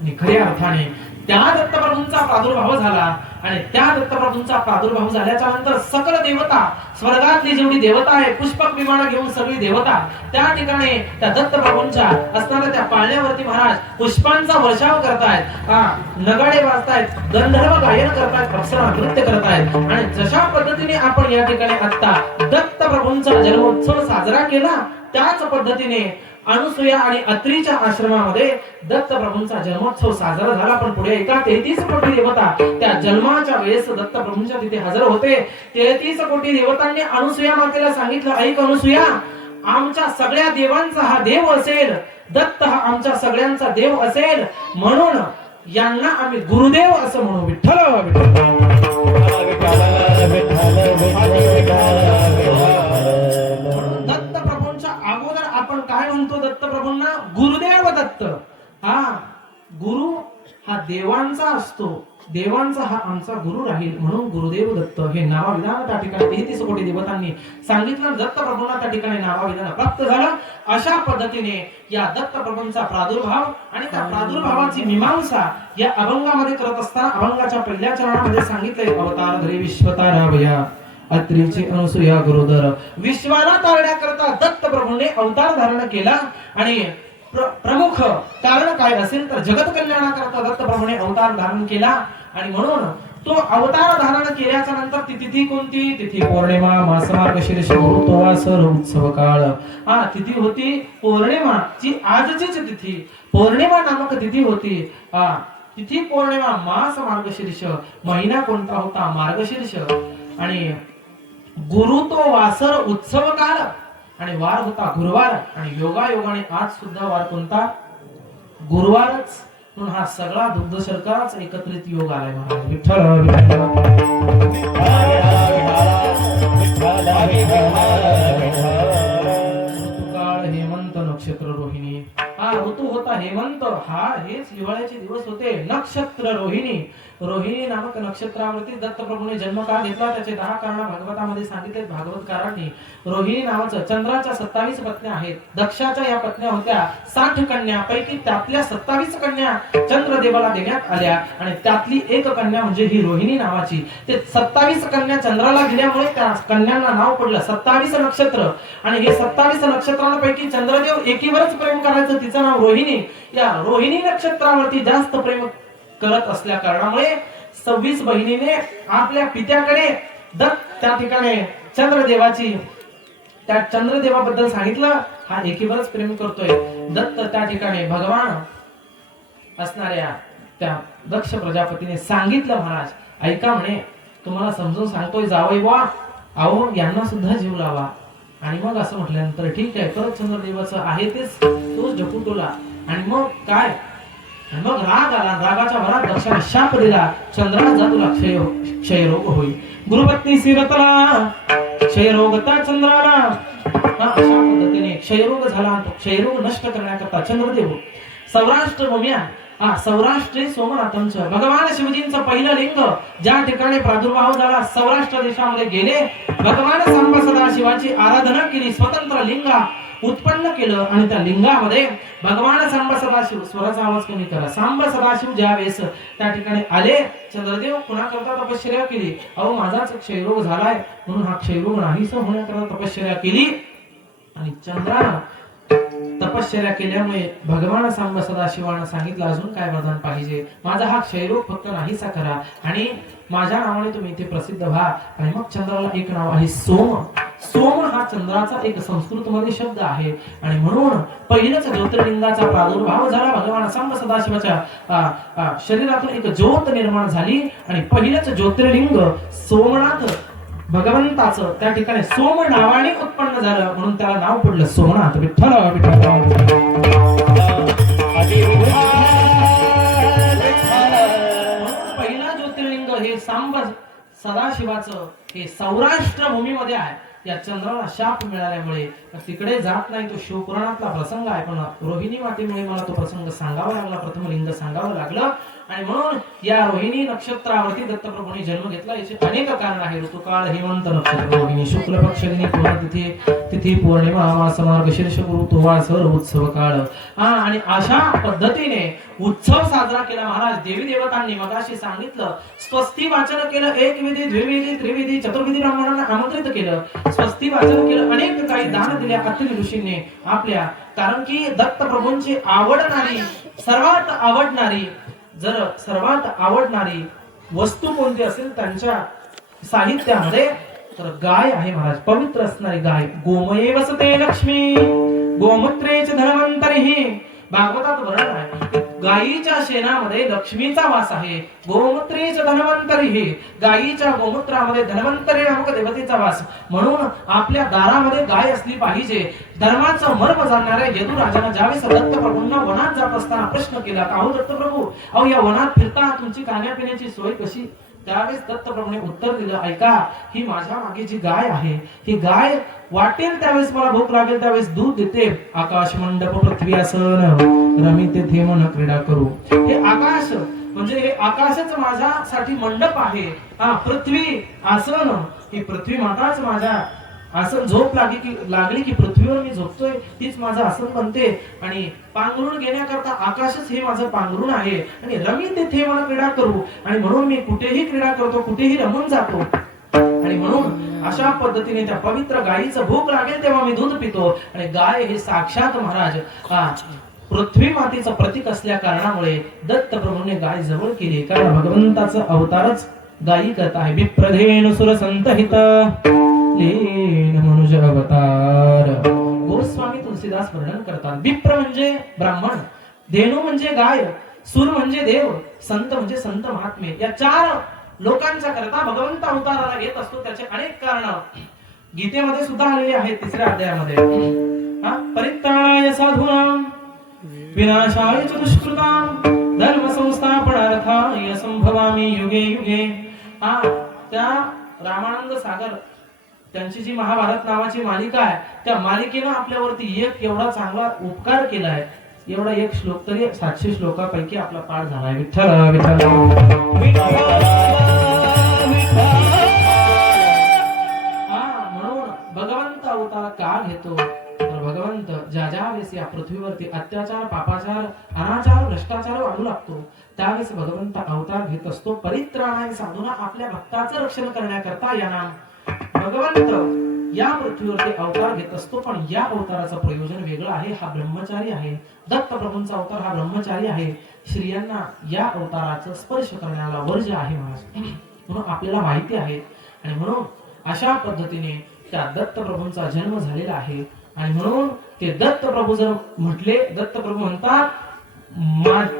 आणि खऱ्या अर्थाने त्या दत्तप्रभूंचा प्रादुर्भाव झाला. आणि त्या दत्तप्रभूंचा प्रादुर्भाव झाल्याच्या नंतर सकल देवता, स्वर्गातली जेवढी देवता आहे, पुष्पक विमान घेऊन सगळी देवता त्या ठिकाणी त्या दत्तप्रभूंच्या असणाऱ्या त्या पाळण्यावरती महाराज पुष्पांचा वर्षाव करतायत, नगाडे वाजतायत, गंधर्व गायन करतायत, अप्सरा नृत्य करतायत. आणि जशा पद्धतीने आपण या ठिकाणी आता दत्तप्रभूंचा जन्मोत्सव साजरा केला त्याच पद्धतीने अनुसूया आणि अत्रीच्या आश्रमामध्ये दत्तप्रभूंचा जन्मोत्सव साजरा झाला. पण पुढे एका 33 कोटी देवता त्या जन्माच्या वेळेस दत्तप्रभूंच्या तिथे हजर होते. 33 कोटी देवतांनी अनुसूया मातेला सांगितलं ऐक अनुसूया, आमच्या सगळ्या देवांचा हा देव असेल, दत्त हा आमच्या सगळ्यांचा देव असेल, म्हणून यांना आम्ही गुरुदेव असं म्हणू. विठ्ठल दत्तप्रभूंच्या अगोदर आपण काय म्हणतो दत्तप्रभूंना गुरुदेव दत्त. हा गुरु हा देवांचा असतो, देवांचा हा आमचा गुरु राहील, म्हणून गुरुदेव दत्त हे नावाविधान त्या ठिकाणी 33 कोटी देवतांनी सांगितलं. दत्तप्रभूंना त्या ठिकाणी नावाविधान प्राप्त झालं. अशा पद्धतीने या दत्तप्रभूंचा प्रादुर्भाव आणि त्या प्रादुर्भावाची मीमांसा या अभंगामध्ये करत असताना अभंगाच्या पहिल्या चरणामध्ये सांगितलंय अवतार धरे विश्वतारावया अत्रीची अनुसूया गुरुदर. विश्वाला तारण्याकरता दत्तप्रभूने अवतार धारण केला. आणि प्रमुख कारण काय असेल तर जगत कल्याणाकरता दत्तप्रभूने अवतार धारण केला आणि म्हणून तो अवतार धारण केल्याच्या नंतर ती तिथी कोणती? तिथी पौर्णिमा, मास मार्गशीर्ष ऋतुवासर उत्सव काळ. तिथी होती पौर्णिमा, जी आजचीच तिथी पौर्णिमा नामक तिथी होती. तिथी पौर्णिमा, मास मार्गशीर्ष, महिना कोणता होता? मार्गशीर्ष. आणि गुरु तो वासर उत्सव काळ आणि वार होता गुरुवार. आणि योगायोगाने आज सुद्धा वार कोणता? गुरुवारच. म्हणून हा सगळा दुग्ध शर्कराच एकत्रित योग आलाय महाराज. विठ्ठल ऋतुकाळ हेमंत नक्षत्र रोहिणी. ऋतू होता हेमंत. हेच हिवाळ्याचे दिवस होते. नक्षत्र रोहिणी. रोहिणी नामक नक्षत्रावरती दत्तप्रभूने जन्म का घेतला त्याचे 10 कारण भागवतामध्ये सांगितले भागवतकारांनी. रोहिणी नावाचं चंद्राच्या 27 पत्न्या आहेत. दक्षाच्या या पत्न्या होत्या 60 कन्या. पैकी त्यातल्या 27 कन्या चंद्रदेवाला देण्यात आल्या आणि त्यातली एक कन्या म्हणजे ही रोहिणी नावाची. ते 27 कन्या चंद्राला दिल्यामुळे त्या कन्यांना नाव पडलं 27 नक्षत्र. आणि हे 27 नक्षत्रांपैकी चंद्रदेव एकीवरच प्रेम करायचं, तिचं नाव रोहिणी. या रोहिणी नक्षत्रावरती जास्त प्रेम करत असल्या कारणामुळे 26 बहिणीने आपल्या पित्याकडे त्या ठिकाणी चंद्रदेवाची त्या चंद्रदेवाबद्दल सांगितलं. हा एकीवरच प्रेम करतोय. दत्त त्या ठिकाणी भगवान असणाऱ्या त्या दक्ष प्रजापतीने सांगितलं, महाराज ऐका म्हणे, तुम्हाला समजून सांगतोय जावई बुवा, अहो यांना सुद्धा जीव लावा. आणि मग असं म्हटल्यानंतर ठीक आहे, परत चंद्रदेवाचं आहे तेच तोच ढकुटोला. आणि मग काय? मग राग आला. रागाच्या भरात दक्षाने शाप दिला, चंद्राला जा तुला क्षयरोग होईल. गुरुपत्नी सिरतला क्षयरोग त्या चंद्राला. अशा पद्धतीने क्षयरोग झाला. क्षयरोग नष्ट करण्याकरता चंद्रदेव सौराष्ट्र भूम्या सौराष्ट्र सोमनाथांचं भगवान शिवजींचं पहिलं लिंग ज्या ठिकाणी प्रादुर्भाव झाला सौराष्ट्र देशामध्ये गेले. भगवान सांब सदाशिवाची आराधना केली, स्वतंत्र लिंग उत्पन्न केलं आणि त्या लिंगामध्ये भगवान सांब सदाशिव, स्वराचा आवाज कमी करा, सांब सदाशिव ज्या वेळेस त्या ठिकाणी आले, चंद्रदेव कुणाकरता तपश्चर्या केली. अहो माझाच क्षयरोग झालाय म्हणून हा क्षयरोग नाहीसा होण्याकरता तपश्चर्या केली. आणि चंद्रानं तपश्चर्या केल्यामुळे भगवान सांब सदाशिवानं सांगितलं अजून काय वरदान पाहिजे, माझा हा क्षयरोग फक्त नाहीसा करा आणि माझ्या नावाने तुम्ही इथे प्रसिद्ध व्हा. आणि मग चंद्राला एक नाव आहे सोम. सोम हा चंद्राचा एक संस्कृत मध्ये शब्द आहे. आणि म्हणून पहिलंच ज्योतिर्लिंगाचा प्रादुर्भाव झाला. भगवान सांब सदाशिवाच्या शरीरातून एक ज्योत निर्माण झाली आणि पहिलंच ज्योतिर्लिंग सोमनाथ भगवंताचं त्या ठिकाणी सोम नावाने उत्पन्न झालं म्हणून त्याला नाव पडलं सोमनाथ. विठ्ठल पहिला ज्योतिर्लिंग हे सांब सदाशिवाचं हे सौराष्ट्र भूमीमध्ये आहे. या चंद्राला शाप मिळाल्यामुळे तिकडे जात नाही. तो शिवपुराणातला प्रसंग आहे, पण रोहिणी मातेमुळे मला तो प्रसंग सांगावा लागला, प्रथम लिंग सांगावं लागलं. आणि म्हणून या रोहिणी नक्षत्रावरती दत्तप्रभूने जन्म घेतला. याचे अनेक कारण आहे. ऋतुकाळ हेमंत नक्षत्र रोहिणी, शुक्ल पक्ष दिनी पुण्यतिथी, तिथी पौर्णिमा, मास मार्गशीर्ष ऋतुवासर उत्सव काळ. आणि अशा पद्धतीने उत्सव साजरा केला महाराज. देवी देवतांनी मगाशी सांगितलं, स्वस्ती वाचन केलं, एक विधी द्विविधी त्रिविधी चतुर्विधी ब्राह्मणांना आमंत्रित केलं, स्वस्ती वाचन केलं, अनेक काही दान दिल्या अत्रि ऋषींनी आपल्या. कारण की दत्तप्रभूंची आवडणारी सर्वात आवडणारी वस्तू कोणती असेल त्यांच्या साहित्यामध्ये तर गाय आहे महाराज. पवित्र असणारी गाय. गोमये वसते लक्ष्मी गोमूत्रेच धन्वंतरी. भागवतात वर्णन आहे गायीच्या शेणामध्ये लक्ष्मीचा वास आहे. गोमूत्रेच धन्वंतरी. गायीच्या गोमूत्रामध्ये धन्वंतरी नामक देवतेचा वास. म्हणून आपल्या दारामध्ये गाय असली पाहिजे. धर्माचं मर्म जाणणाऱ्या यदुराजानं ज्यावेळेस दत्तप्रभूंना वनात जात असताना प्रश्न केला, का हो दत्तप्रभू, अहो या वनात फिरता तुमची खाण्यापिण्याची सोय कशी? त्यावेळेस दत्तप्रभूने उत्तर दिलं, ऐका, ही माझ्या मागे जी गाय आहे, ही गाय वाटेल त्यावेळेस मला भूक लागेल त्यावेळेस दूध देते. आकाश मंडप पृथ्वी आसन रमिते थे मन क्रीडा करू. हे आकाश म्हणजे हे आकाशच माझ्यासाठी मंडप आहे. पृथ्वी आसन, ही पृथ्वी माताच माझ्या आसन झोप लागली की पृथ्वीवर मी झोपतोय, तीच माझं आसन बनते. आणि पांघरुण घेण्याकरता आकाशच हे माझं पांघरुण आहे. आणि रमी तेथे मला क्रीडा करू. आणि म्हणून मी कुठेही क्रीडा करतो, कुठेही रमून जातो. आणि म्हणून अशा पद्धतीने त्या पवित्र गायीचं भूक लागेल तेव्हा मी दूध पितो. आणि गाय हे साक्षात महाराज पृथ्वी मातेचं प्रतीक असल्या कारणामुळे दत्त प्रभूने गाय जवळ केली, कारण भगवंताचं अवतारच गायी करता आहे. विप्रधेन सुर संतहित लीन मनुज अवतार. गोस्वामी तुलसीदास वर्णन करतात. विप्र म्हणजे ब्राह्मण, धेनू म्हणजे गाय, सुर म्हणजे देव, संत म्हणजे संत महात्मे. या चार लोकांचा करता भगवंत अवताराला घेत असतो. त्याचे अनेक कारण गीतेमध्ये सुद्धा आलेले आहेत. 3ऱ्या अध्यायामध्ये परित्राणाय साधूनां विनाशाय च दुष्कृतां धर्म संस्थापनार्थाय संभवामि युगे युगे. त्या रामानंद सागर त्यांची जी महाभारत नावाची मालिका आहे, त्या मालिकेनं आपल्यावरती एक एवढा चांगला उपकार केलाय. एवढा एक श्लोक तरी 700 श्लोकापैकी आपला पाठ झालाय. विठ्ठल विठ्ठल म्हणून भगवंत अवतार का घेतो तर भगवंत ज्या ज्या वेळेस या पृथ्वीवरती अत्याचार, पापाचार, अनाचार, भ्रष्टाचार वाढू लागतो त्यावेळेस भगवंत अवतार घेत असतो. परित्राणाय साधूना, आपल्या भक्ताचं रक्षण करण्याकरता या नाम भगवंत या पृथ्वीवरती अवतार घेत असतो. पण या अवताराचं प्रयोजन वेगळं आहे. हा ब्रह्मचारी आहे. दत्त प्रभूंचा अवतार हा ब्रह्मचारी आहे. स्त्रियांना या अवताराचा स्पर्श करण्याला वर्ज आहे म्हणून आपल्याला माहिती आहे. आणि म्हणून अशा पद्धतीने त्या दत्त प्रभूंचा जन्म झालेला आहे. आणि म्हणून ते दत्त प्रभू जर म्हटले, दत्त प्रभू म्हणतात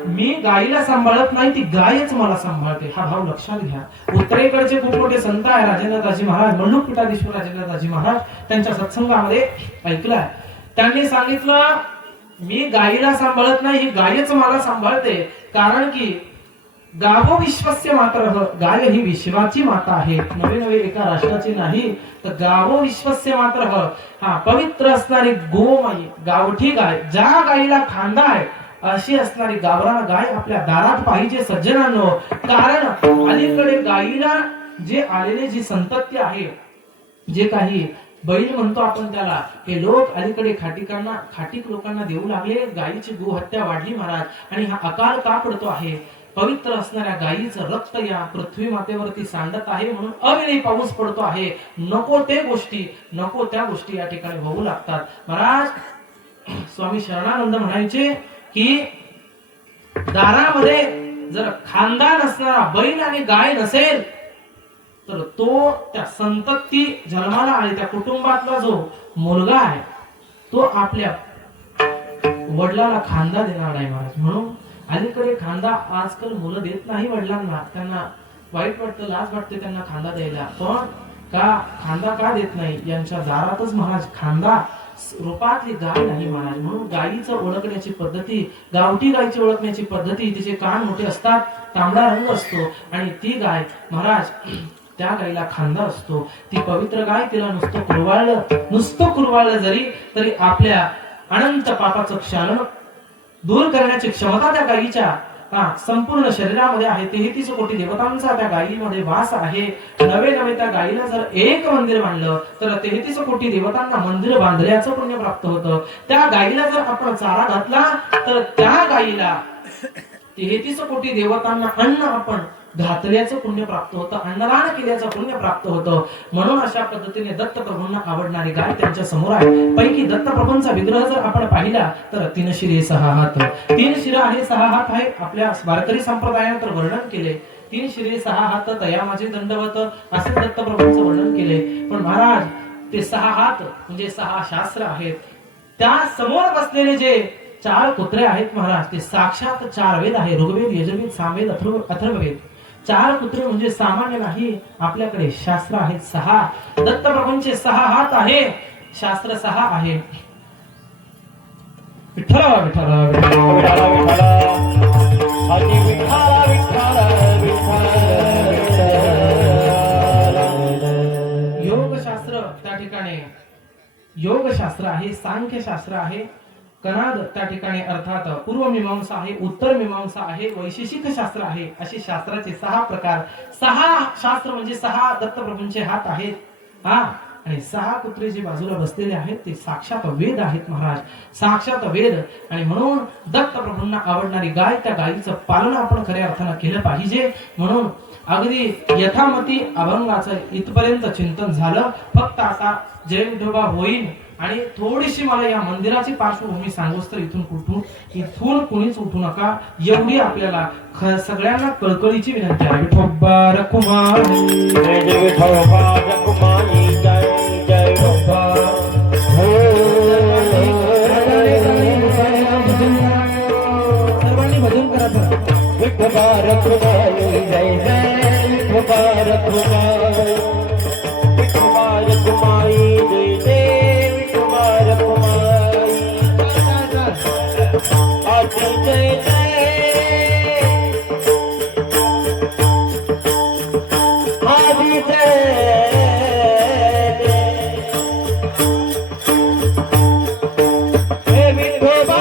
मी गायीला सांभाळत नाही, ती गायच मला सांभाळते. हा भाव लक्षात घ्या. उत्तरेकडचे खूप मोठे संत आहे राजेंद्रदासजी महाराज, मल्लूक पीठाधीश्वर राजेंद्रदासजी महाराज, त्यांच्या सत्संगामध्ये ऐकलाय. त्यांनी सांगितलं मी गायीला सांभाळत नाही, ही गायच मला सांभाळते. कारण की गावो विश्वस्य मातरः, गाय ही विश्वाची माता आहे. नवे नवे एका राष्ट्राची नाही तर गावो विश्वस्य मातरः. हा पवित्र असणारी गोमाई, गावठी गाय, ज्या गायीला खांदा आहे अशी असणारी गावरान गाय आपल्या दारात पाहिजे सज्जनांनो. कारण अलीकडे गायीला जे आलेले जी संतती आहे, जे काही बैल म्हणतो आपण त्याला, हे लोक अलीकडे खाटीक लोकांना देऊ लागले. गायीची गोहत्या वाढली महाराज. आणि हा अकाल का पडतो आहे? पवित्र असणाऱ्या गायीचं रक्त या पृथ्वी मातेवरती सांडत आहे म्हणून अविरही पाऊस पडतो आहे. नको त्या गोष्टी या ठिकाणी होऊ लागतात. महाराज स्वामी शरणानंद म्हणायचे की दारामध्ये जर खानदान असणारा बैल आणि गाय नसेल तर तो त्या संतती जन्माला आली, त्या कुटुंबातला जो मुलगा आहे तो आपल्या वडिलाला खांदा देणार नाही महाराज. म्हणून अलीकडे खांदा आजकाल मुलं देत नाही वडिलांना. त्यांना वाईट वाटतं, लाज वाटते त्यांना खांदा द्यायला. पण का खांदा का देत नाही? यांच्या दारातच महाराज खांदा रूपातली गाय नाही महाराज. म्हणून गायीचं ओळखण्याची पद्धती, गावठी गायीची ओळखण्याची पद्धती, तिचे कान मोठे असतात, तांबडा रंग असतो. आणि ती गाय महाराज, त्या गायीला खांदा असतो. ती पवित्र गाय, तिला नुसतं कुरवाळलं जरी तरी आपल्या अनंत पापाचं क्षालन दूर करण्याची क्षमता त्या गायीच्या संपूर्ण शरीरामध्ये आहे. 33 कोटी देवतांचा त्या गायीमध्ये वास आहे. नवे त्या गायीला जर एक मंदिर बांधलं तर 33 कोटी देवतांना मंदिर बांधल्याचं पुण्य प्राप्त होतं. त्या गायीला जर आपण चारा घातला तर त्या गायीला 33 कोटी देवतांना अन्न आपण घातल्याचं पुण्य प्राप्त होतं, अन्नदान केल्याचं पुण्य प्राप्त होतं. म्हणून अशा पद्धतीने दत्त प्रभूंना आवडणारी गाय त्यांच्या समोर आहे. पैकी दत्त प्रभूंचा विग्रह जर आपण पाहिला तर 3 शिरे 6 हात, 3 शिरा आहे 6 हात आहे. आपल्या वारकरी संप्रदायाने तर वर्णन केले 3 शिरे 6 हात तया माझे दंडवत असे दत्त प्रभूंचं वर्णन केले. पण महाराज ते 6 हात म्हणजे 6 शास्त्र आहेत. त्या समोर बसलेले जे 4 कुत्रे आहेत महाराज, ते साक्षात 4 वेद आहे. ऋग्वेद, यजुर्वेद, सामवेद, अथर्ववेद. 4 कुत्रे म्हणजे सामान्य नाही. आपल्याकडे शास्त्र आहेत 6. दत्त प्रभूंचे 6 हात आहे, शास्त्र 6 आहे. विठ्ठल विठ्ठल योगशास्त्र त्या ठिकाणी योगशास्त्र आहे, सांख्यशास्त्र आहे, कनाद त्या ठिकाणी अर्थात पूर्व मीमांसा आहे, उत्तर मीमांसा आहे, वैशेषिक शास्त्र आहे. असे शास्त्राचे 6 प्रकार. 6 शास्त्र म्हणजे 6 दत्त प्रभूंचे हात आहेत. आणि 6 कुत्रे जे बाजूला बसलेले आहेत ते साक्षात वेद आहेत महाराज, साक्षात वेद. आणि म्हणून दत्त प्रभूंना आवडणारी गाय, त्या गायीचं पालन आपण खऱ्या अर्थानं केलं पाहिजे. म्हणून अगदी यथामती अभंगाचं इथपर्यंत चिंतन झालं. फक्त आता जय विठोबा होईल आणि थोडीशी मला या मंदिराची पार्श्वभूमी सांगूस तर इथून कुणीच उठू नका, एवढी आपल्याला सगळ्यांना कळकळीची विनंती आहे. विठोबा रखुमाई, जय जय विठोबा रखुमाई, जय जय विठोबा. सर्वांनी भजन करा जरा. विठोबा रखुमाई, जय जय विठोबा रखुमाई. विठोबा रखुमाई, जय जय विठोबा रखुमाई. आजी जय जय, आजी जय हे विठोबा.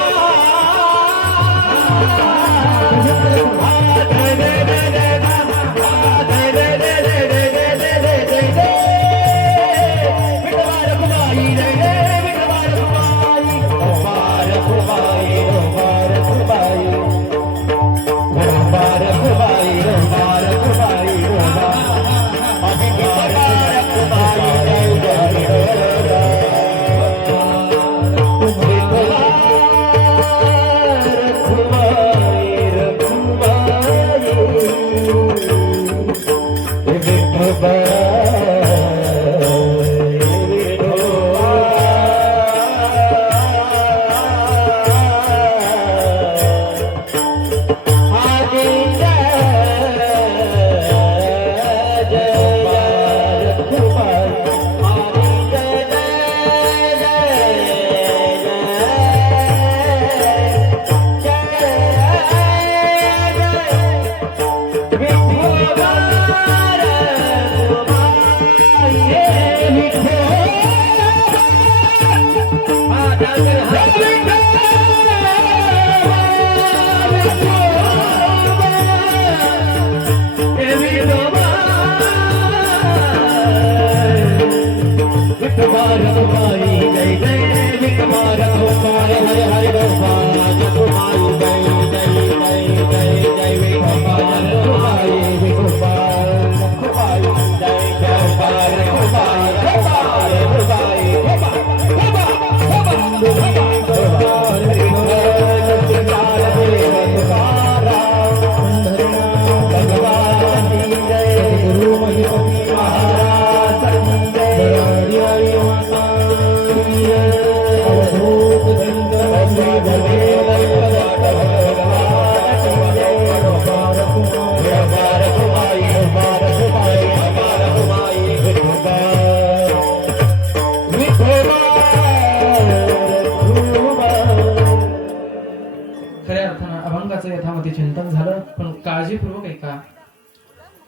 खऱ्या अर्थानं अभंगाचं यथामती चिंतन झालं, पण काळजीपूर्वक ऐका.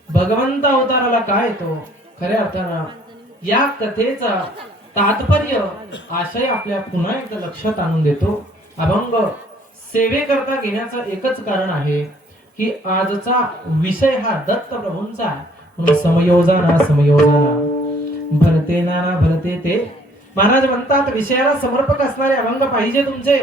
भगवंत अवताराला काय येतो, खऱ्या अर्थानं या कथेचा तात्पर्य आशय आपल्या पुन्हा एकदा लक्षात आणून देतो. अभंग सेवेकरता घेण्याचं एकच कारण आहे की आजचा विषय हा दत्त प्रभूंचा आहे. म्हणून समयोजना भरते नाना भरते ते. महाराज म्हणतात विषयाला समर्पक असणारे अभंग पाहिजे तुमचे.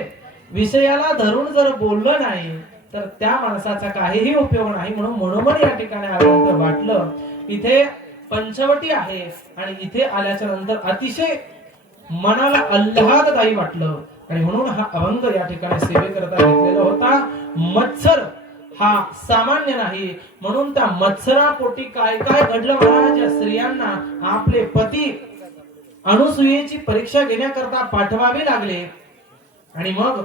विषयाला धरून जर बोललं नाही तर त्या माणसाचा काहीही उपयोग नाही. म्हणून मनोमन या ठिकाणी आल्यानंतर वाटलं इथे पंचवटी आहे आणि इथे आल्याच्या नंतर अतिशय मनाला आल्हाददायी वाटलं आणि म्हणून हा अभंग या ठिकाणी सेवेकरता घेतलेला होता. मत्सर हा सामान्य नाही, म्हणून त्या मत्सरापोटी काय काय घडलं महाराज. या स्त्रियांना आपले पती अनुसूयेची परीक्षा घेण्याकरता पाठवावे लागले आणि मग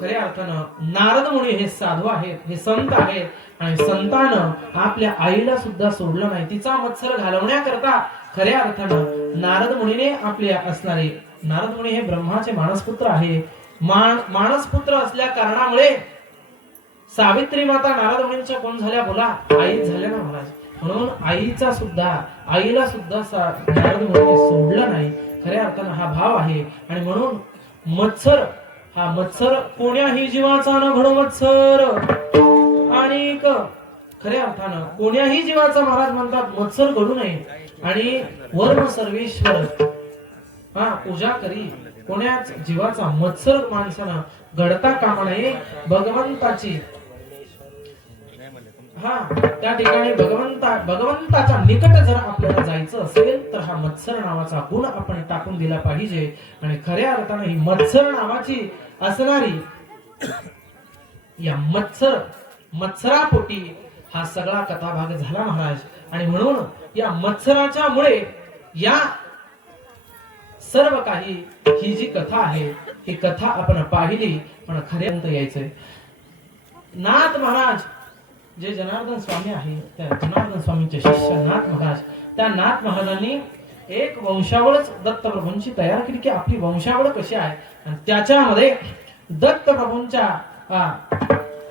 खऱ्या अर्थानं नारद मुनी हे साधू आहेत, हे संत आहेत आणि संतानं आपल्या आईला सुद्धा सोडलं नाही. तिचा मत्सर घालवण्याकरता खऱ्या अर्थानं नारद मुनीने आपल्या असणारे, नारद मुनी हे ब्रह्माचे मानसपुत्र आहे. मानसपुत्र असल्या कारणामुळे सावित्री माता नारद मुनींच्या कोण झाल्या, बोला आई झाल्या ना महाराज. म्हणून आईला सुद्धा नारद मुनीने सोडलं नाही. खऱ्या अर्थानं हा भाव आहे आणि म्हणून मत्सर हा मत्सर कोण्याही जीवाचा न घडो मत्सर. आणि खऱ्या अर्थानं कोण्याही जीवाचा महाराज म्हणतात मत्सर घडू नये. आणि वर्म सर्वेश्वर हा पूजा करी, कोण्याच जीवाचा मत्सर माणसानं घडता कामा नये. भगवंताची हा त्या ठिकाणी भगवंताच्या निकट जर आपल्याला जायचं असेल तर हा मत्सर नावाचा गुण आपण टाकून दिला पाहिजे. आणि खऱ्या अर्थाने ही मत्सर नावाची असणारी या मत्सरापोटी हा सगळा कथाभाग झाला महाराज. आणि म्हणून या मत्सराच्या मुळे या सर्व काही ही जी कथा आहे ही कथा आपण पाहिली. पण खऱ्यांत यायचंय नाथ महाराज जे जनार्दन स्वामी आहे त्या जनार्दन स्वामींचे शिष्य नाथ महाराज, त्या नाथ महाराजांनी एक वंशावळच दत्तप्रभूंची तयार केली की आपली वंशावळ कशी आहे. आणि त्याच्यामध्ये दत्तप्रभूंच्या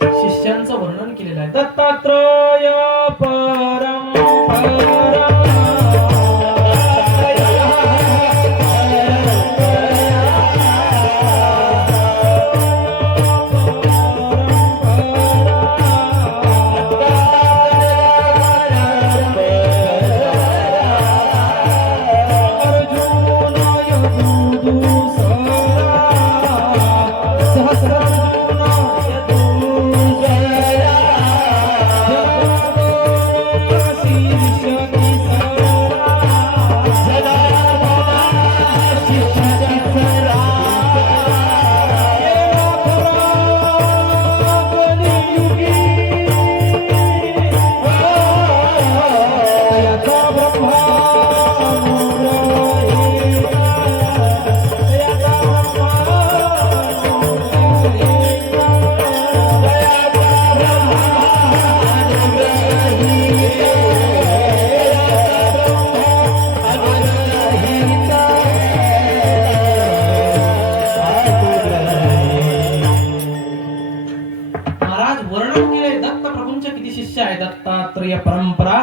शिष्यांचं वर्णन केलेलं आहे. दत्तात्रय परंपरा दत्तात्रय परंपरा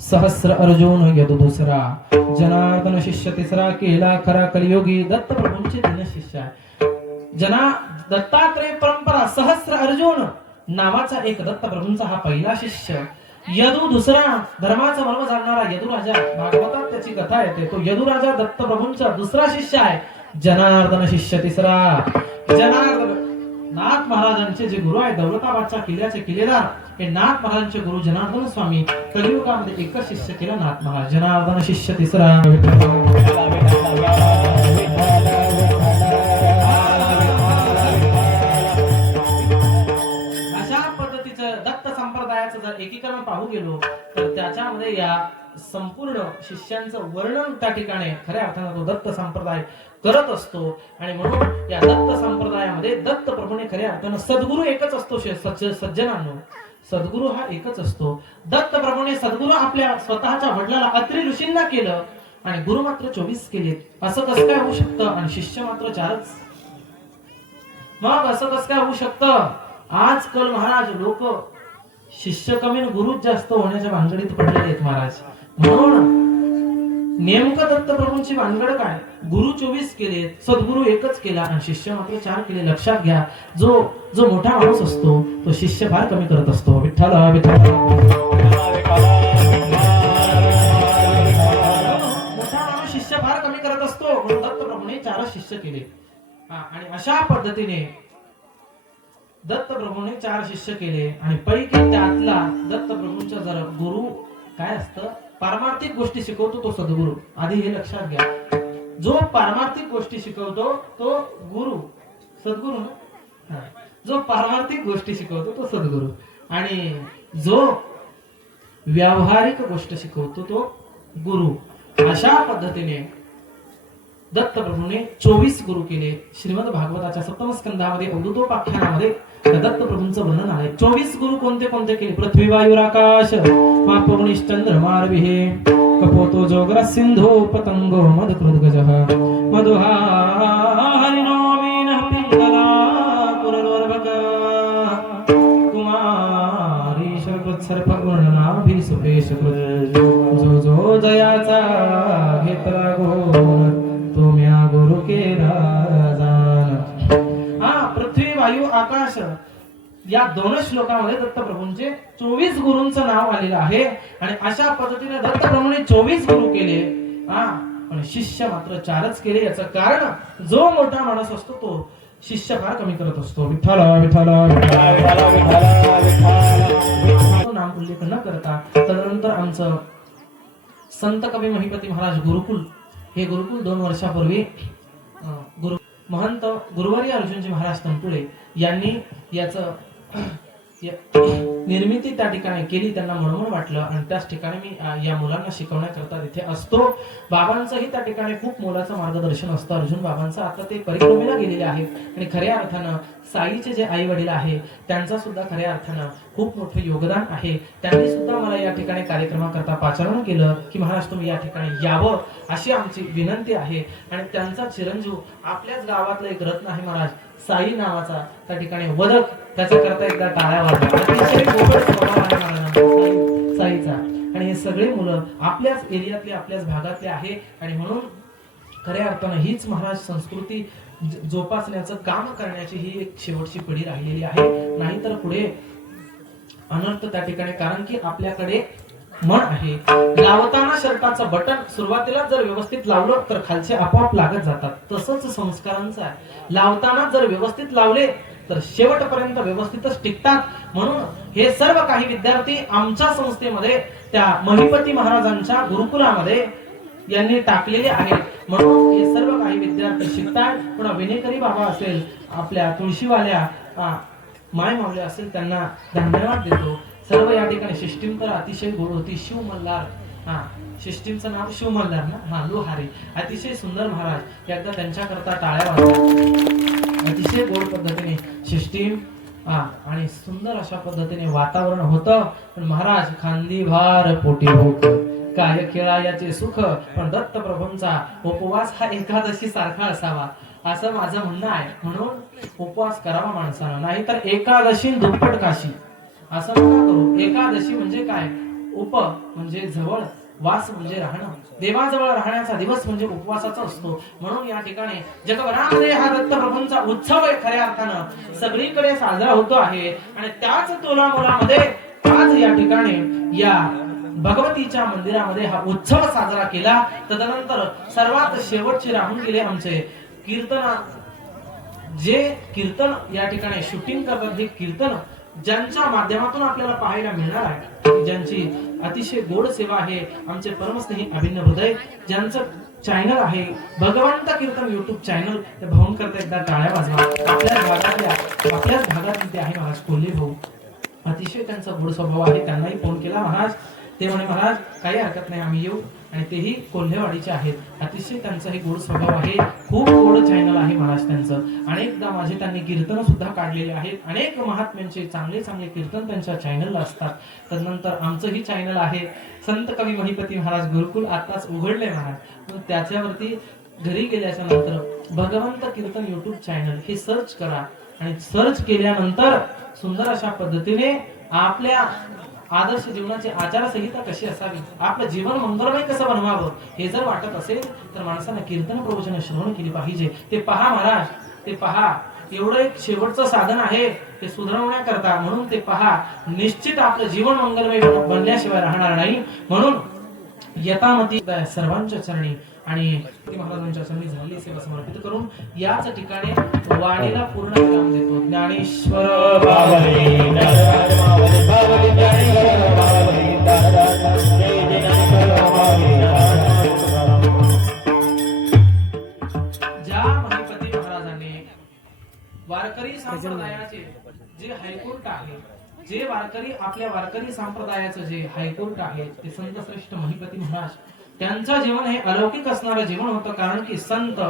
सहस्र अर्जुन यदु दुसरा जनार्दन शिष्य तिसरा केला खरा कलियोगी दत्तप्रभूंचे तीन शिष्य आहे. दत्तात्रय परंपरा सहस्र अर्जुन नावाचा एक दत्तप्रभूंचा हा पहिला शिष्य. यदु दुसरा धर्माचा मर्म जाणणारा यदु राजा भागवतात त्याची कथा येते. तो यदु राजा दत्तप्रभूंचा दुसरा शिष्य आहे. जनार्दन शिष्य तिसरा जनार्दन नाथ महाराजांचे जे गुरु आहे दौलताबादच्या किल्ल्याचे किल्लेदार हे नाथ महाराजांचे गुरु जनार्दन स्वामी कलियुगामध्ये एकच शिष्य केला नाथ महाराज. जनार्दन शिष्य तिसरा अशा पद्धतीचं दत्त संप्रदायाचं जर एकीकरण पाहू गेलो तर त्याच्यामध्ये या संपूर्ण शिष्यांचं वर्णन त्या ठिकाणी खऱ्या अर्थाने तो दत्त संप्रदाय करत असतो. आणि म्हणून या दत्त संप्रदायामध्ये दत्त प्रभूने खऱ्या अर्थानं सद्गुरू एकच असतो. सज्जनांनो सद्गुरू हा एकच असतो. दत्त प्रभूने सद्गुरू आपल्या स्वतःच्या वडिलाला अत्रि ऋषींना केलं आणि गुरु मात्र 24 केले. असं कसं काय होऊ शकतं आणि शिष्य मात्र 4च? मग असं कसं काय होऊ शकतं? आजकाल महाराज लोक शिष्य कमी गुरुच जास्त होण्याच्या भानगडीत पडलेले आहेत महाराज. म्हणून नेमकं दत्तप्रभूंची भानगड काय? गुरु 24 केले, सद्गुरू एकच केला आणि शिष्य मात्र 4 केले. लक्षात घ्या, जो मोठा माणूस असतो तो शिष्य फार कमी करत असतो. विठ्ठल मोठा माणूस शिष्य फार कमी करत असतो. म्हणून दत्तप्रभूने 4 शिष्य केले. आणि अशा पद्धतीने दत्तप्रभूने 4 शिष्य केले आणि पैकी त्यातला दत्तप्रभूंचा जर गुरु काय असतं, पारमार्थिक गोष्टी शिकवतो तो सद्गुरू. आधी हे लक्षात घ्या, जो पारमार्थिक गोष्टी शिकवतो तो गुरु, सद्गुरू ना. जो पारमार्थिक गोष्टी शिकवतो तो सद्गुरू आणि जो व्यावहारिक गोष्ट शिकवतो तो गुरु. अशा पद्धतीने दत्तप्रभूने 24 गुरु केले. श्रीमद भागवताच्या 7म स्कंधामध्ये अवधूतोपाख्यानामध्ये दत्तप्रभूंचं वर्णन आहे. 24 गुरु कोणते कोणते केले? पृथ्वी वायुर आकाश मापवनिश्चंद्रमार्विहे कपोतो जोग्र सिंधो पतंगो मदकृद्गजः मधुहारिणो मीनः पिंगला पुरर्वर्भक कुमारी सर्प वर्णनाभिसुपेशकृत जो जयाचा घेतला गुण तुम्या गुरु केला जाण. पृथ्वी वायू आकाश या 2 श्लोकामध्ये दत्तप्रभूंचे 24 गुरूंचं नाव आलेलं आहे. आणि अशा पद्धतीने दत्तप्रभूंनी 24 गुरु केले पण शिष्य मात्र 4च केले. याचं कारण जो मोठा माणूस असतो तो शिष्य फार कमी करत असतो. विठ्ठल विठ्ठल विठ्ठल विठ्ठल विठ्ठल नाम उल्लेख न करता तदनंतर आमचं संत कवी महिपती महाराज गुरुकुल, हे गुरुकुल 2 वर्षापूर्वी गुरु महंत गुरुवारी अर्जुनजी महाराज तनपुरे यांनी याचं निर्मिती त्या ठिकाणी केली. त्यांना म्हणून वाटलं आणि त्याच ठिकाणी मी या मुलांना शिकवण्याकरता तिथे असतो. बाबांचंही त्या ठिकाणी खूप मोलाचं मार्गदर्शन असतं. अर्जुन बाबांचं आता ते परिक्रमेला गेलेले आहेत आणि खऱ्या अर्थानं साईचे जे आई वडील आहे त्यांचा सुद्धा खऱ्या अर्थानं खूप मोठं योगदान आहे. त्यांनी सुद्धा मला या ठिकाणी कार्यक्रमाकरता पाचारण केलं की महाराज तुम्ही या ठिकाणी यावं अशी आमची विनंती आहे. आणि त्यांचा चिरंजीव आपल्याच गावातला एक रत्न आहे महाराज साई नावाचा, त्या ठिकाणी वदक, त्याच्या करता एकदा टाळ्या वाजवा. अतिशय गोड स्वभाव आहे महाराज साईचा. आणि हे सगळे मुलं आपल्याच एरियातले आपल्याच भागातले आहे आणि म्हणून खऱ्या अर्थानं हीच महाराज संस्कृती जोपासण्याचं काम करण्याची ही एक शेवटची पिढी राहिलेली आहे. नाहीतर पुढे अनर्थ त्या ठिकाणी, कारण की आपल्याकडे मन आहे लावताना शर्टाचं बटन सुरुवातीला जर व्यवस्थित लावलं तर खालचे आपोआप लागत जातात. तसंच संस्कारांचं आहे, लावताना जर व्यवस्थित लावले तर शेवटपर्यंत व्यवस्थितच टिकतात. म्हणून हे सर्व काही विद्यार्थी आमच्या संस्थेमध्ये त्या महिपती महाराजांच्या गुरुकुलामध्ये यांनी टाकलेले आहेत. म्हणून हे सर्व काही विद्यार्थी शिकतात. पुन्हा विनेकरी बाबा असेल, आपल्या तुळशीवाल्या माय मावले असेल, त्यांना धन्यवाद देतो. सर्व या ठिकाणी सिस्टीम तर अतिशय गोड होती. शिव मल्हार, सिस्टीमचं नाव शिव मल्हार ना, लोहारे, अतिशय सुंदर महाराज. एकदा त्यांच्या करता टाळ्या वाजवा. अतिशय गोड पद्धतीने सिस्टीम आणि सुंदर अशा पद्धतीने वातावरण होतं. पण महाराज खांदी भार पोटी भूक काय खेळा याचे सुख, पण दत्त प्रभूंचा उपवास हा एकादशी सारखा असावा असं माझं म्हणणं आहे. म्हणून उपवास करावा माणसानं, नाहीतर एकादशी दुप्पट काशी असं नका करू. एकादशी म्हणजे काय? उप म्हणजे जवळ, वास म्हणजे राहणं, देवाजवळ राहण्याचा दिवस म्हणजे उपवासाचा असतो. म्हणून या ठिकाणी जगभरामध्ये हा दत्त प्रभूंचा उत्सव आहे खऱ्या अर्थानं सगळीकडे साजरा होतो आहे. आणि त्याच तोलामोलामध्ये आज या ठिकाणी या भगवतीच्या मंदिरामध्ये हा उत्सव साजरा केला. तदनंतर सर्वात शेवटचे राहून गेले आमचे कीर्तन, जे कीर्तन या ठिकाणी शूटिंग करतात, हे कीर्तन ज्यांच्या माध्यमातून आपल्याला पाहायला मिळणार आहे, ज्यांची अतिशय गोड सेवा आहे, आमचे परमस्नेही अभिन्न हृदय, ज्यांचं चॅनल आहे भगवंत कीर्तन युट्यूब चॅनल, ते भाऊन करता एकदा टाळ्या वाजवा. आपल्याच भागातले ते आहे महाराज कोल्हे भाऊ. अतिशय त्यांचा गोड स्वभाव आहे. त्यांनाही फोन केला महाराज, ते म्हणे महाराज काही हरकत नाही आम्ही येऊ. आणि तेही कोल्हेवाडीचे आहेत. अतिशय त्यांचाही गोड स्वभाव आहे. खूप गोड चॅनल आहे महाराज त्यांचं. अनेकदा माझे त्यांनी कीर्तन सुद्धा काढलेले आहेत. अनेक महात्म्यांचे चांगले चांगले कीर्तन त्यांच्या चॅनलला असतात. त्यानंतर आमचंही चॅनल आहे संत कवी महिपती महाराज गुरुकुल, आताच उघडले महाराज. त्याच्यावरती घरी गेल्याच्या नंतर भगवंत कीर्तन युट्यूब चॅनल हे सर्च करा. आणि सर्च केल्यानंतर सुंदर अशा पद्धतीने आपल्या आदर्श जीवनाची आचारसंहिता कशी असावी, आपलं जीवन मंगलमय कसं बनवावं हे जर वाटत असेल तर माणसानं कीर्तन प्रवचन श्रवण केली पाहिजे. ते पहा महाराज, ते पहा. एवढं एक शेवटचं साधन आहे ते सुधारवण्याकरता. म्हणून ते पहा. निश्चित आपलं जीवन मंगलमय बनल्याशिवाय राहणार नाही. म्हणून यथामती सर्वांच्या चरणी आणि महाराजांच्या चरणी झालेली सेवा समर्पित करून याच ठिकाणी वाणीला पूर्ण विराम देतो. ज्ञानेश्वर बावली नारद मावली बावली ज्ञानेश्वर बावली नारद जय ज्ञानेश्वर बावली नारद. ज्या महिपती महाराजांनी वारकरी संप्रदायाचे जे हायकोर्ट आहे, जे वारकरी आपल्या वारकरी संप्रदायाचं जे हायकोर्ट आहे ते संत श्रेष्ठ महिपती महाराज, त्यांचं जीवन हे अलौकिक असणारं जीवन होतं. कारण की संत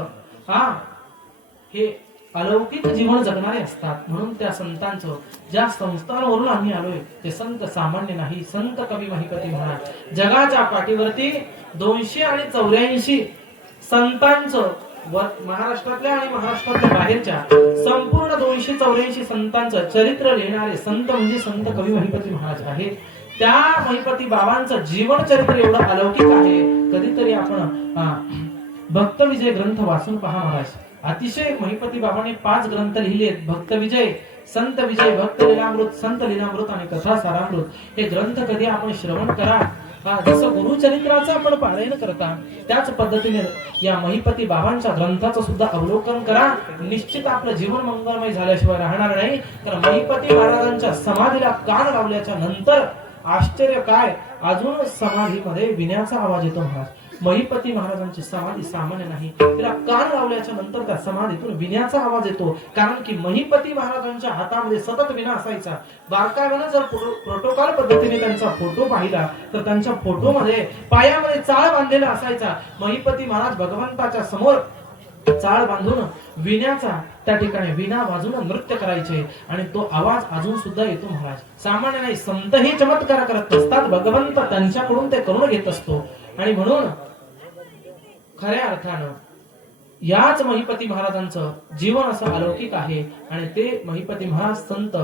हे अलौकिक जीवन जगणारे असतात. म्हणून त्या संतांचं ज्या संस्थांवरून आम्ही आलोय ते संत सामान्य नाही. संत कवी महिपती महाराज जगाच्या पाठीवरती 284 संतांचं, महाराष्ट्रातल्या आणि महाराष्ट्रातल्या बाहेरच्या संपूर्ण 284 संतांचं चरित्र लिहिणारे संत म्हणजे संत कवी महिपती महाराज आहेत. त्या महिपती बाबांचं जीवन चरित्र एवढं अलौकिक आहे. कधीतरी आपण भक्त विजय ग्रंथ वाचून पहा महाराज. अतिशय महिपती बाबांनी 5 ग्रंथ लिहिलेत. भक्त विजय, संत विजय, भक्त लीलामृत, संत लीलामृत आणि कथा सारामृत हे ग्रंथ कधी आपण श्रवण करा. जसं गुरुचरित्राचं आपण पारायण करता त्याच पद्धतीने या महिपती बाबांच्या ग्रंथाचं सुद्धा अवलोकन करा. निश्चित आपलं जीवन मंगलमय झाल्याशिवाय राहणार नाही. तर महिपती महाराजांच्या समाधीला कान लावल्याच्या नंतर आश्चर्य काय, अजून समाधीमध्ये विण्याचा आवाज येतो महाराज. महिपती महाराजांची समाधी सामान्य नाही, तिला कान लावल्याच्या नंतर त्या समाधीतून विण्याचा आवाज येतो. कारण की महिपती महाराजांच्या हातामध्ये सतत विणा असायचा. बारकाव्यानं जर प्रोटोकॉल पद्धतीने त्यांचा फोटो पाहिला तर त्यांच्या फोटोमध्ये पायामध्ये चाळ बांधलेला असायचा. महिपती महाराज भगवंताच्या समोर चाळ बांधून विण्याचा त्या ठिकाणी विणा वाजून नृत्य करायचे आणि तो आवाज अजून सुद्धा येतो महाराज. सामान्य नाही, संतही चमत्कार करत असतात, भगवंत त्यांच्याकडून ते करून घेत असतो. आणि म्हणून खऱ्या अर्थानं याच महिपती महाराजांचं जीवन असं अलौकिक आहे. आणि ते महिपती महाराज संत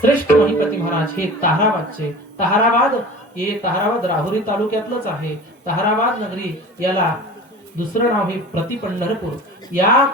श्रेष्ठ महिपती महाराज हे ताहराबादचे. ताहराबाद राहुरी तालुक्यातलंच आहे. ताहराबाद नगरी याला दुसरं नाव हे प्रतिपंढरपूर. या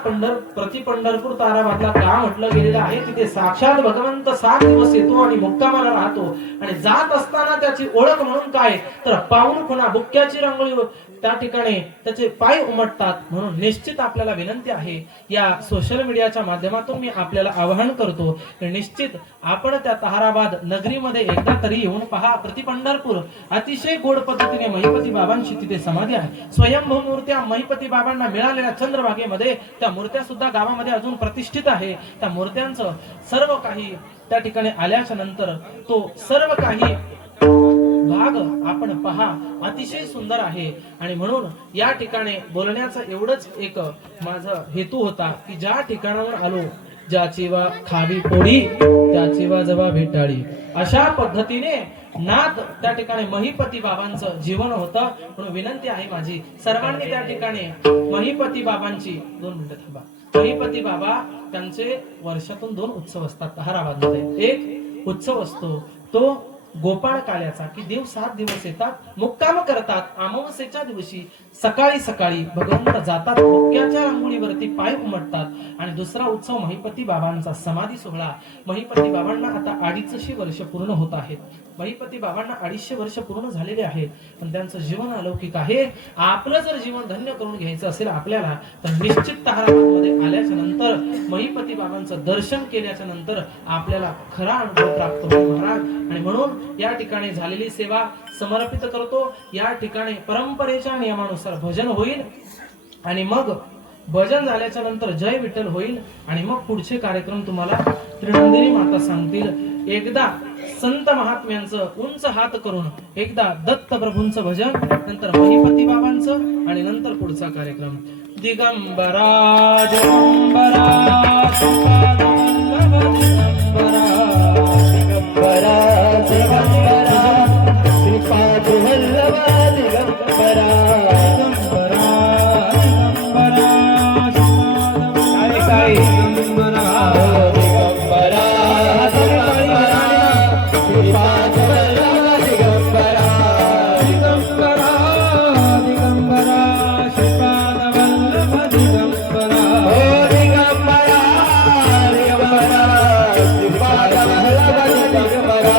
प्रतिपंढरपूर ताहराबादला का म्हटलं गेलेलं आहे, तिथे साक्षात भगवंत 7 दिवस येतो आणि मुक्कामाला राहतो. आणि जात असताना त्याची ओळख म्हणून काय, तर पाऊल खुणा बुक्क्याची रांगोळी त्या ठिकाणी त्याचे पाय उमटतात. म्हणून निश्चित आपल्याला विनंती आहे, या सोशल मीडियाच्या माध्यमातून मी आपल्याला आवाहन करतो, निश्चित आपण त्या ताहराबाद नगरीमध्ये एकदा तरी येऊन पहा. प्रतिपंढरपूर अतिशय गोड पद्धतीने महिपती बाबांची तिथे समाधी आहे. स्वयंभू मूर्त्या महिपती बाबांना मिळालेल्या चंद्रभागेमध्ये त्या मूर्त्या सुद्धा गावामध्ये अजून प्रतिष्ठित आहे. त्या मूर्त्यांचं सर्व काही त्या ठिकाणी आल्याच्या नंतर तो सर्व काही भाग आपण पहा, अतिशय सुंदर आहे. आणि म्हणून या ठिकाणी बोलण्याचं एवढंच एक माझा हेतू होता की ज्या ठिकाणावर आलो, ज्याची वा खावी पोळी त्याची वा जवा भेटाळी, अशा पद्धतीने नाथ त्या ठिकाणी महिपती बाबांचं जीवन होतं. म्हणून विनंती आहे माझी, सर्वांनी त्या ठिकाणी महिपती बाबांची 2 मिनिटं थांबा. महिपती बाबा त्यांचे वर्षातून 2 उत्सव असतात ताहराबादमध्ये. एक उत्सव असतो तो गोपाळ काल्याचा, की देव 7 दिवस येतात, मुक्काम करतात. अमावस्येच्या दिवशी सकाळी सकाळी भगवंत जातात, मुक्क्याच्या रांगोळीवरती पाय उमटतात. आणि दुसरा उत्सव महिपती बाबांचा समाधी सोहळा. महिपती बाबांना आता 250 वर्ष पूर्ण होत आहेत. महिपती बाबांना 250 वर्ष पूर्ण झालेले आहेत. पण त्यांचं जीवन अलौकिक आहे. आपलं जर जीवन धन्य करून घ्यायचं असेल आपल्याला, तर निश्चित ताहराबादमध्ये आल्याच्या नंतर महिपती बाबांचं दर्शन केल्याच्या नंतर आपल्याला खरा अनुभव प्राप्त होतो महाराज. आणि म्हणून या ठिकाणी झालेली सेवा समर्पित करतो. या ठिकाणी परंपरेच्या नियमानुसार भजन होईल आणि मग भजन झाल्याच्या नंतर जय विठ्ठल होईल. आणि मग पुढचे कार्यक्रम तुम्हाला त्रिनंदिनी माता सांगतील. एकदा संत महात्म्यांचं उंच हात करून एकदा दत्त प्रभूंचं भजन, नंतर महिपती बाबांचं आणि नंतर पुढचा कार्यक्रम. दिगंबरा दिगंबरा दिगंबरा दिगंबरा श्रीपाद वल्लभा दिगंबरा दिगंबरा दिगंबरा दिगंबरा श्रीपाद वल्लभा दिगंबरा दिगंबरा दिगंबरा श्रीपाद वल्लभा दिगंबरा दिगंबरा दिगंबरा श्रीपाद वल्लभा दिगंबरा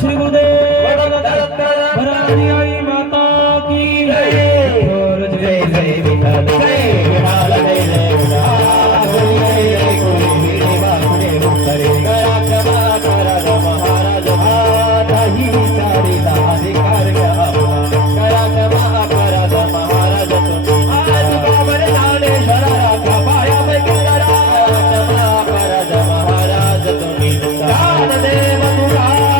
श्री गुरुदेव भरारी आई माता की जय जय जय विठ्ठल जय विठाल जय जय विठाल जय जय गुरुदेव वासुदेव करे करा क्षमा करा ग महाराज भाताही चारिला अधिकार घ्या करा क्षमा करा ग महाराज तुम्ही आज बाबर ज्ञानेश्वरा राखा पायापैकी करा क्षमा करा ग महाराज तुम्ही ज्ञान देव तुकाराम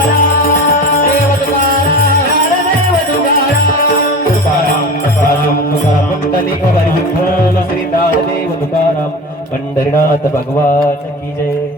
देव तुकाराम देव तुकाराम तुकाराम तुकाराम पुंडलिक हरी विठ्ठल श्री दासदेव तुकाराम पंढरीनाथ भगवान की जय.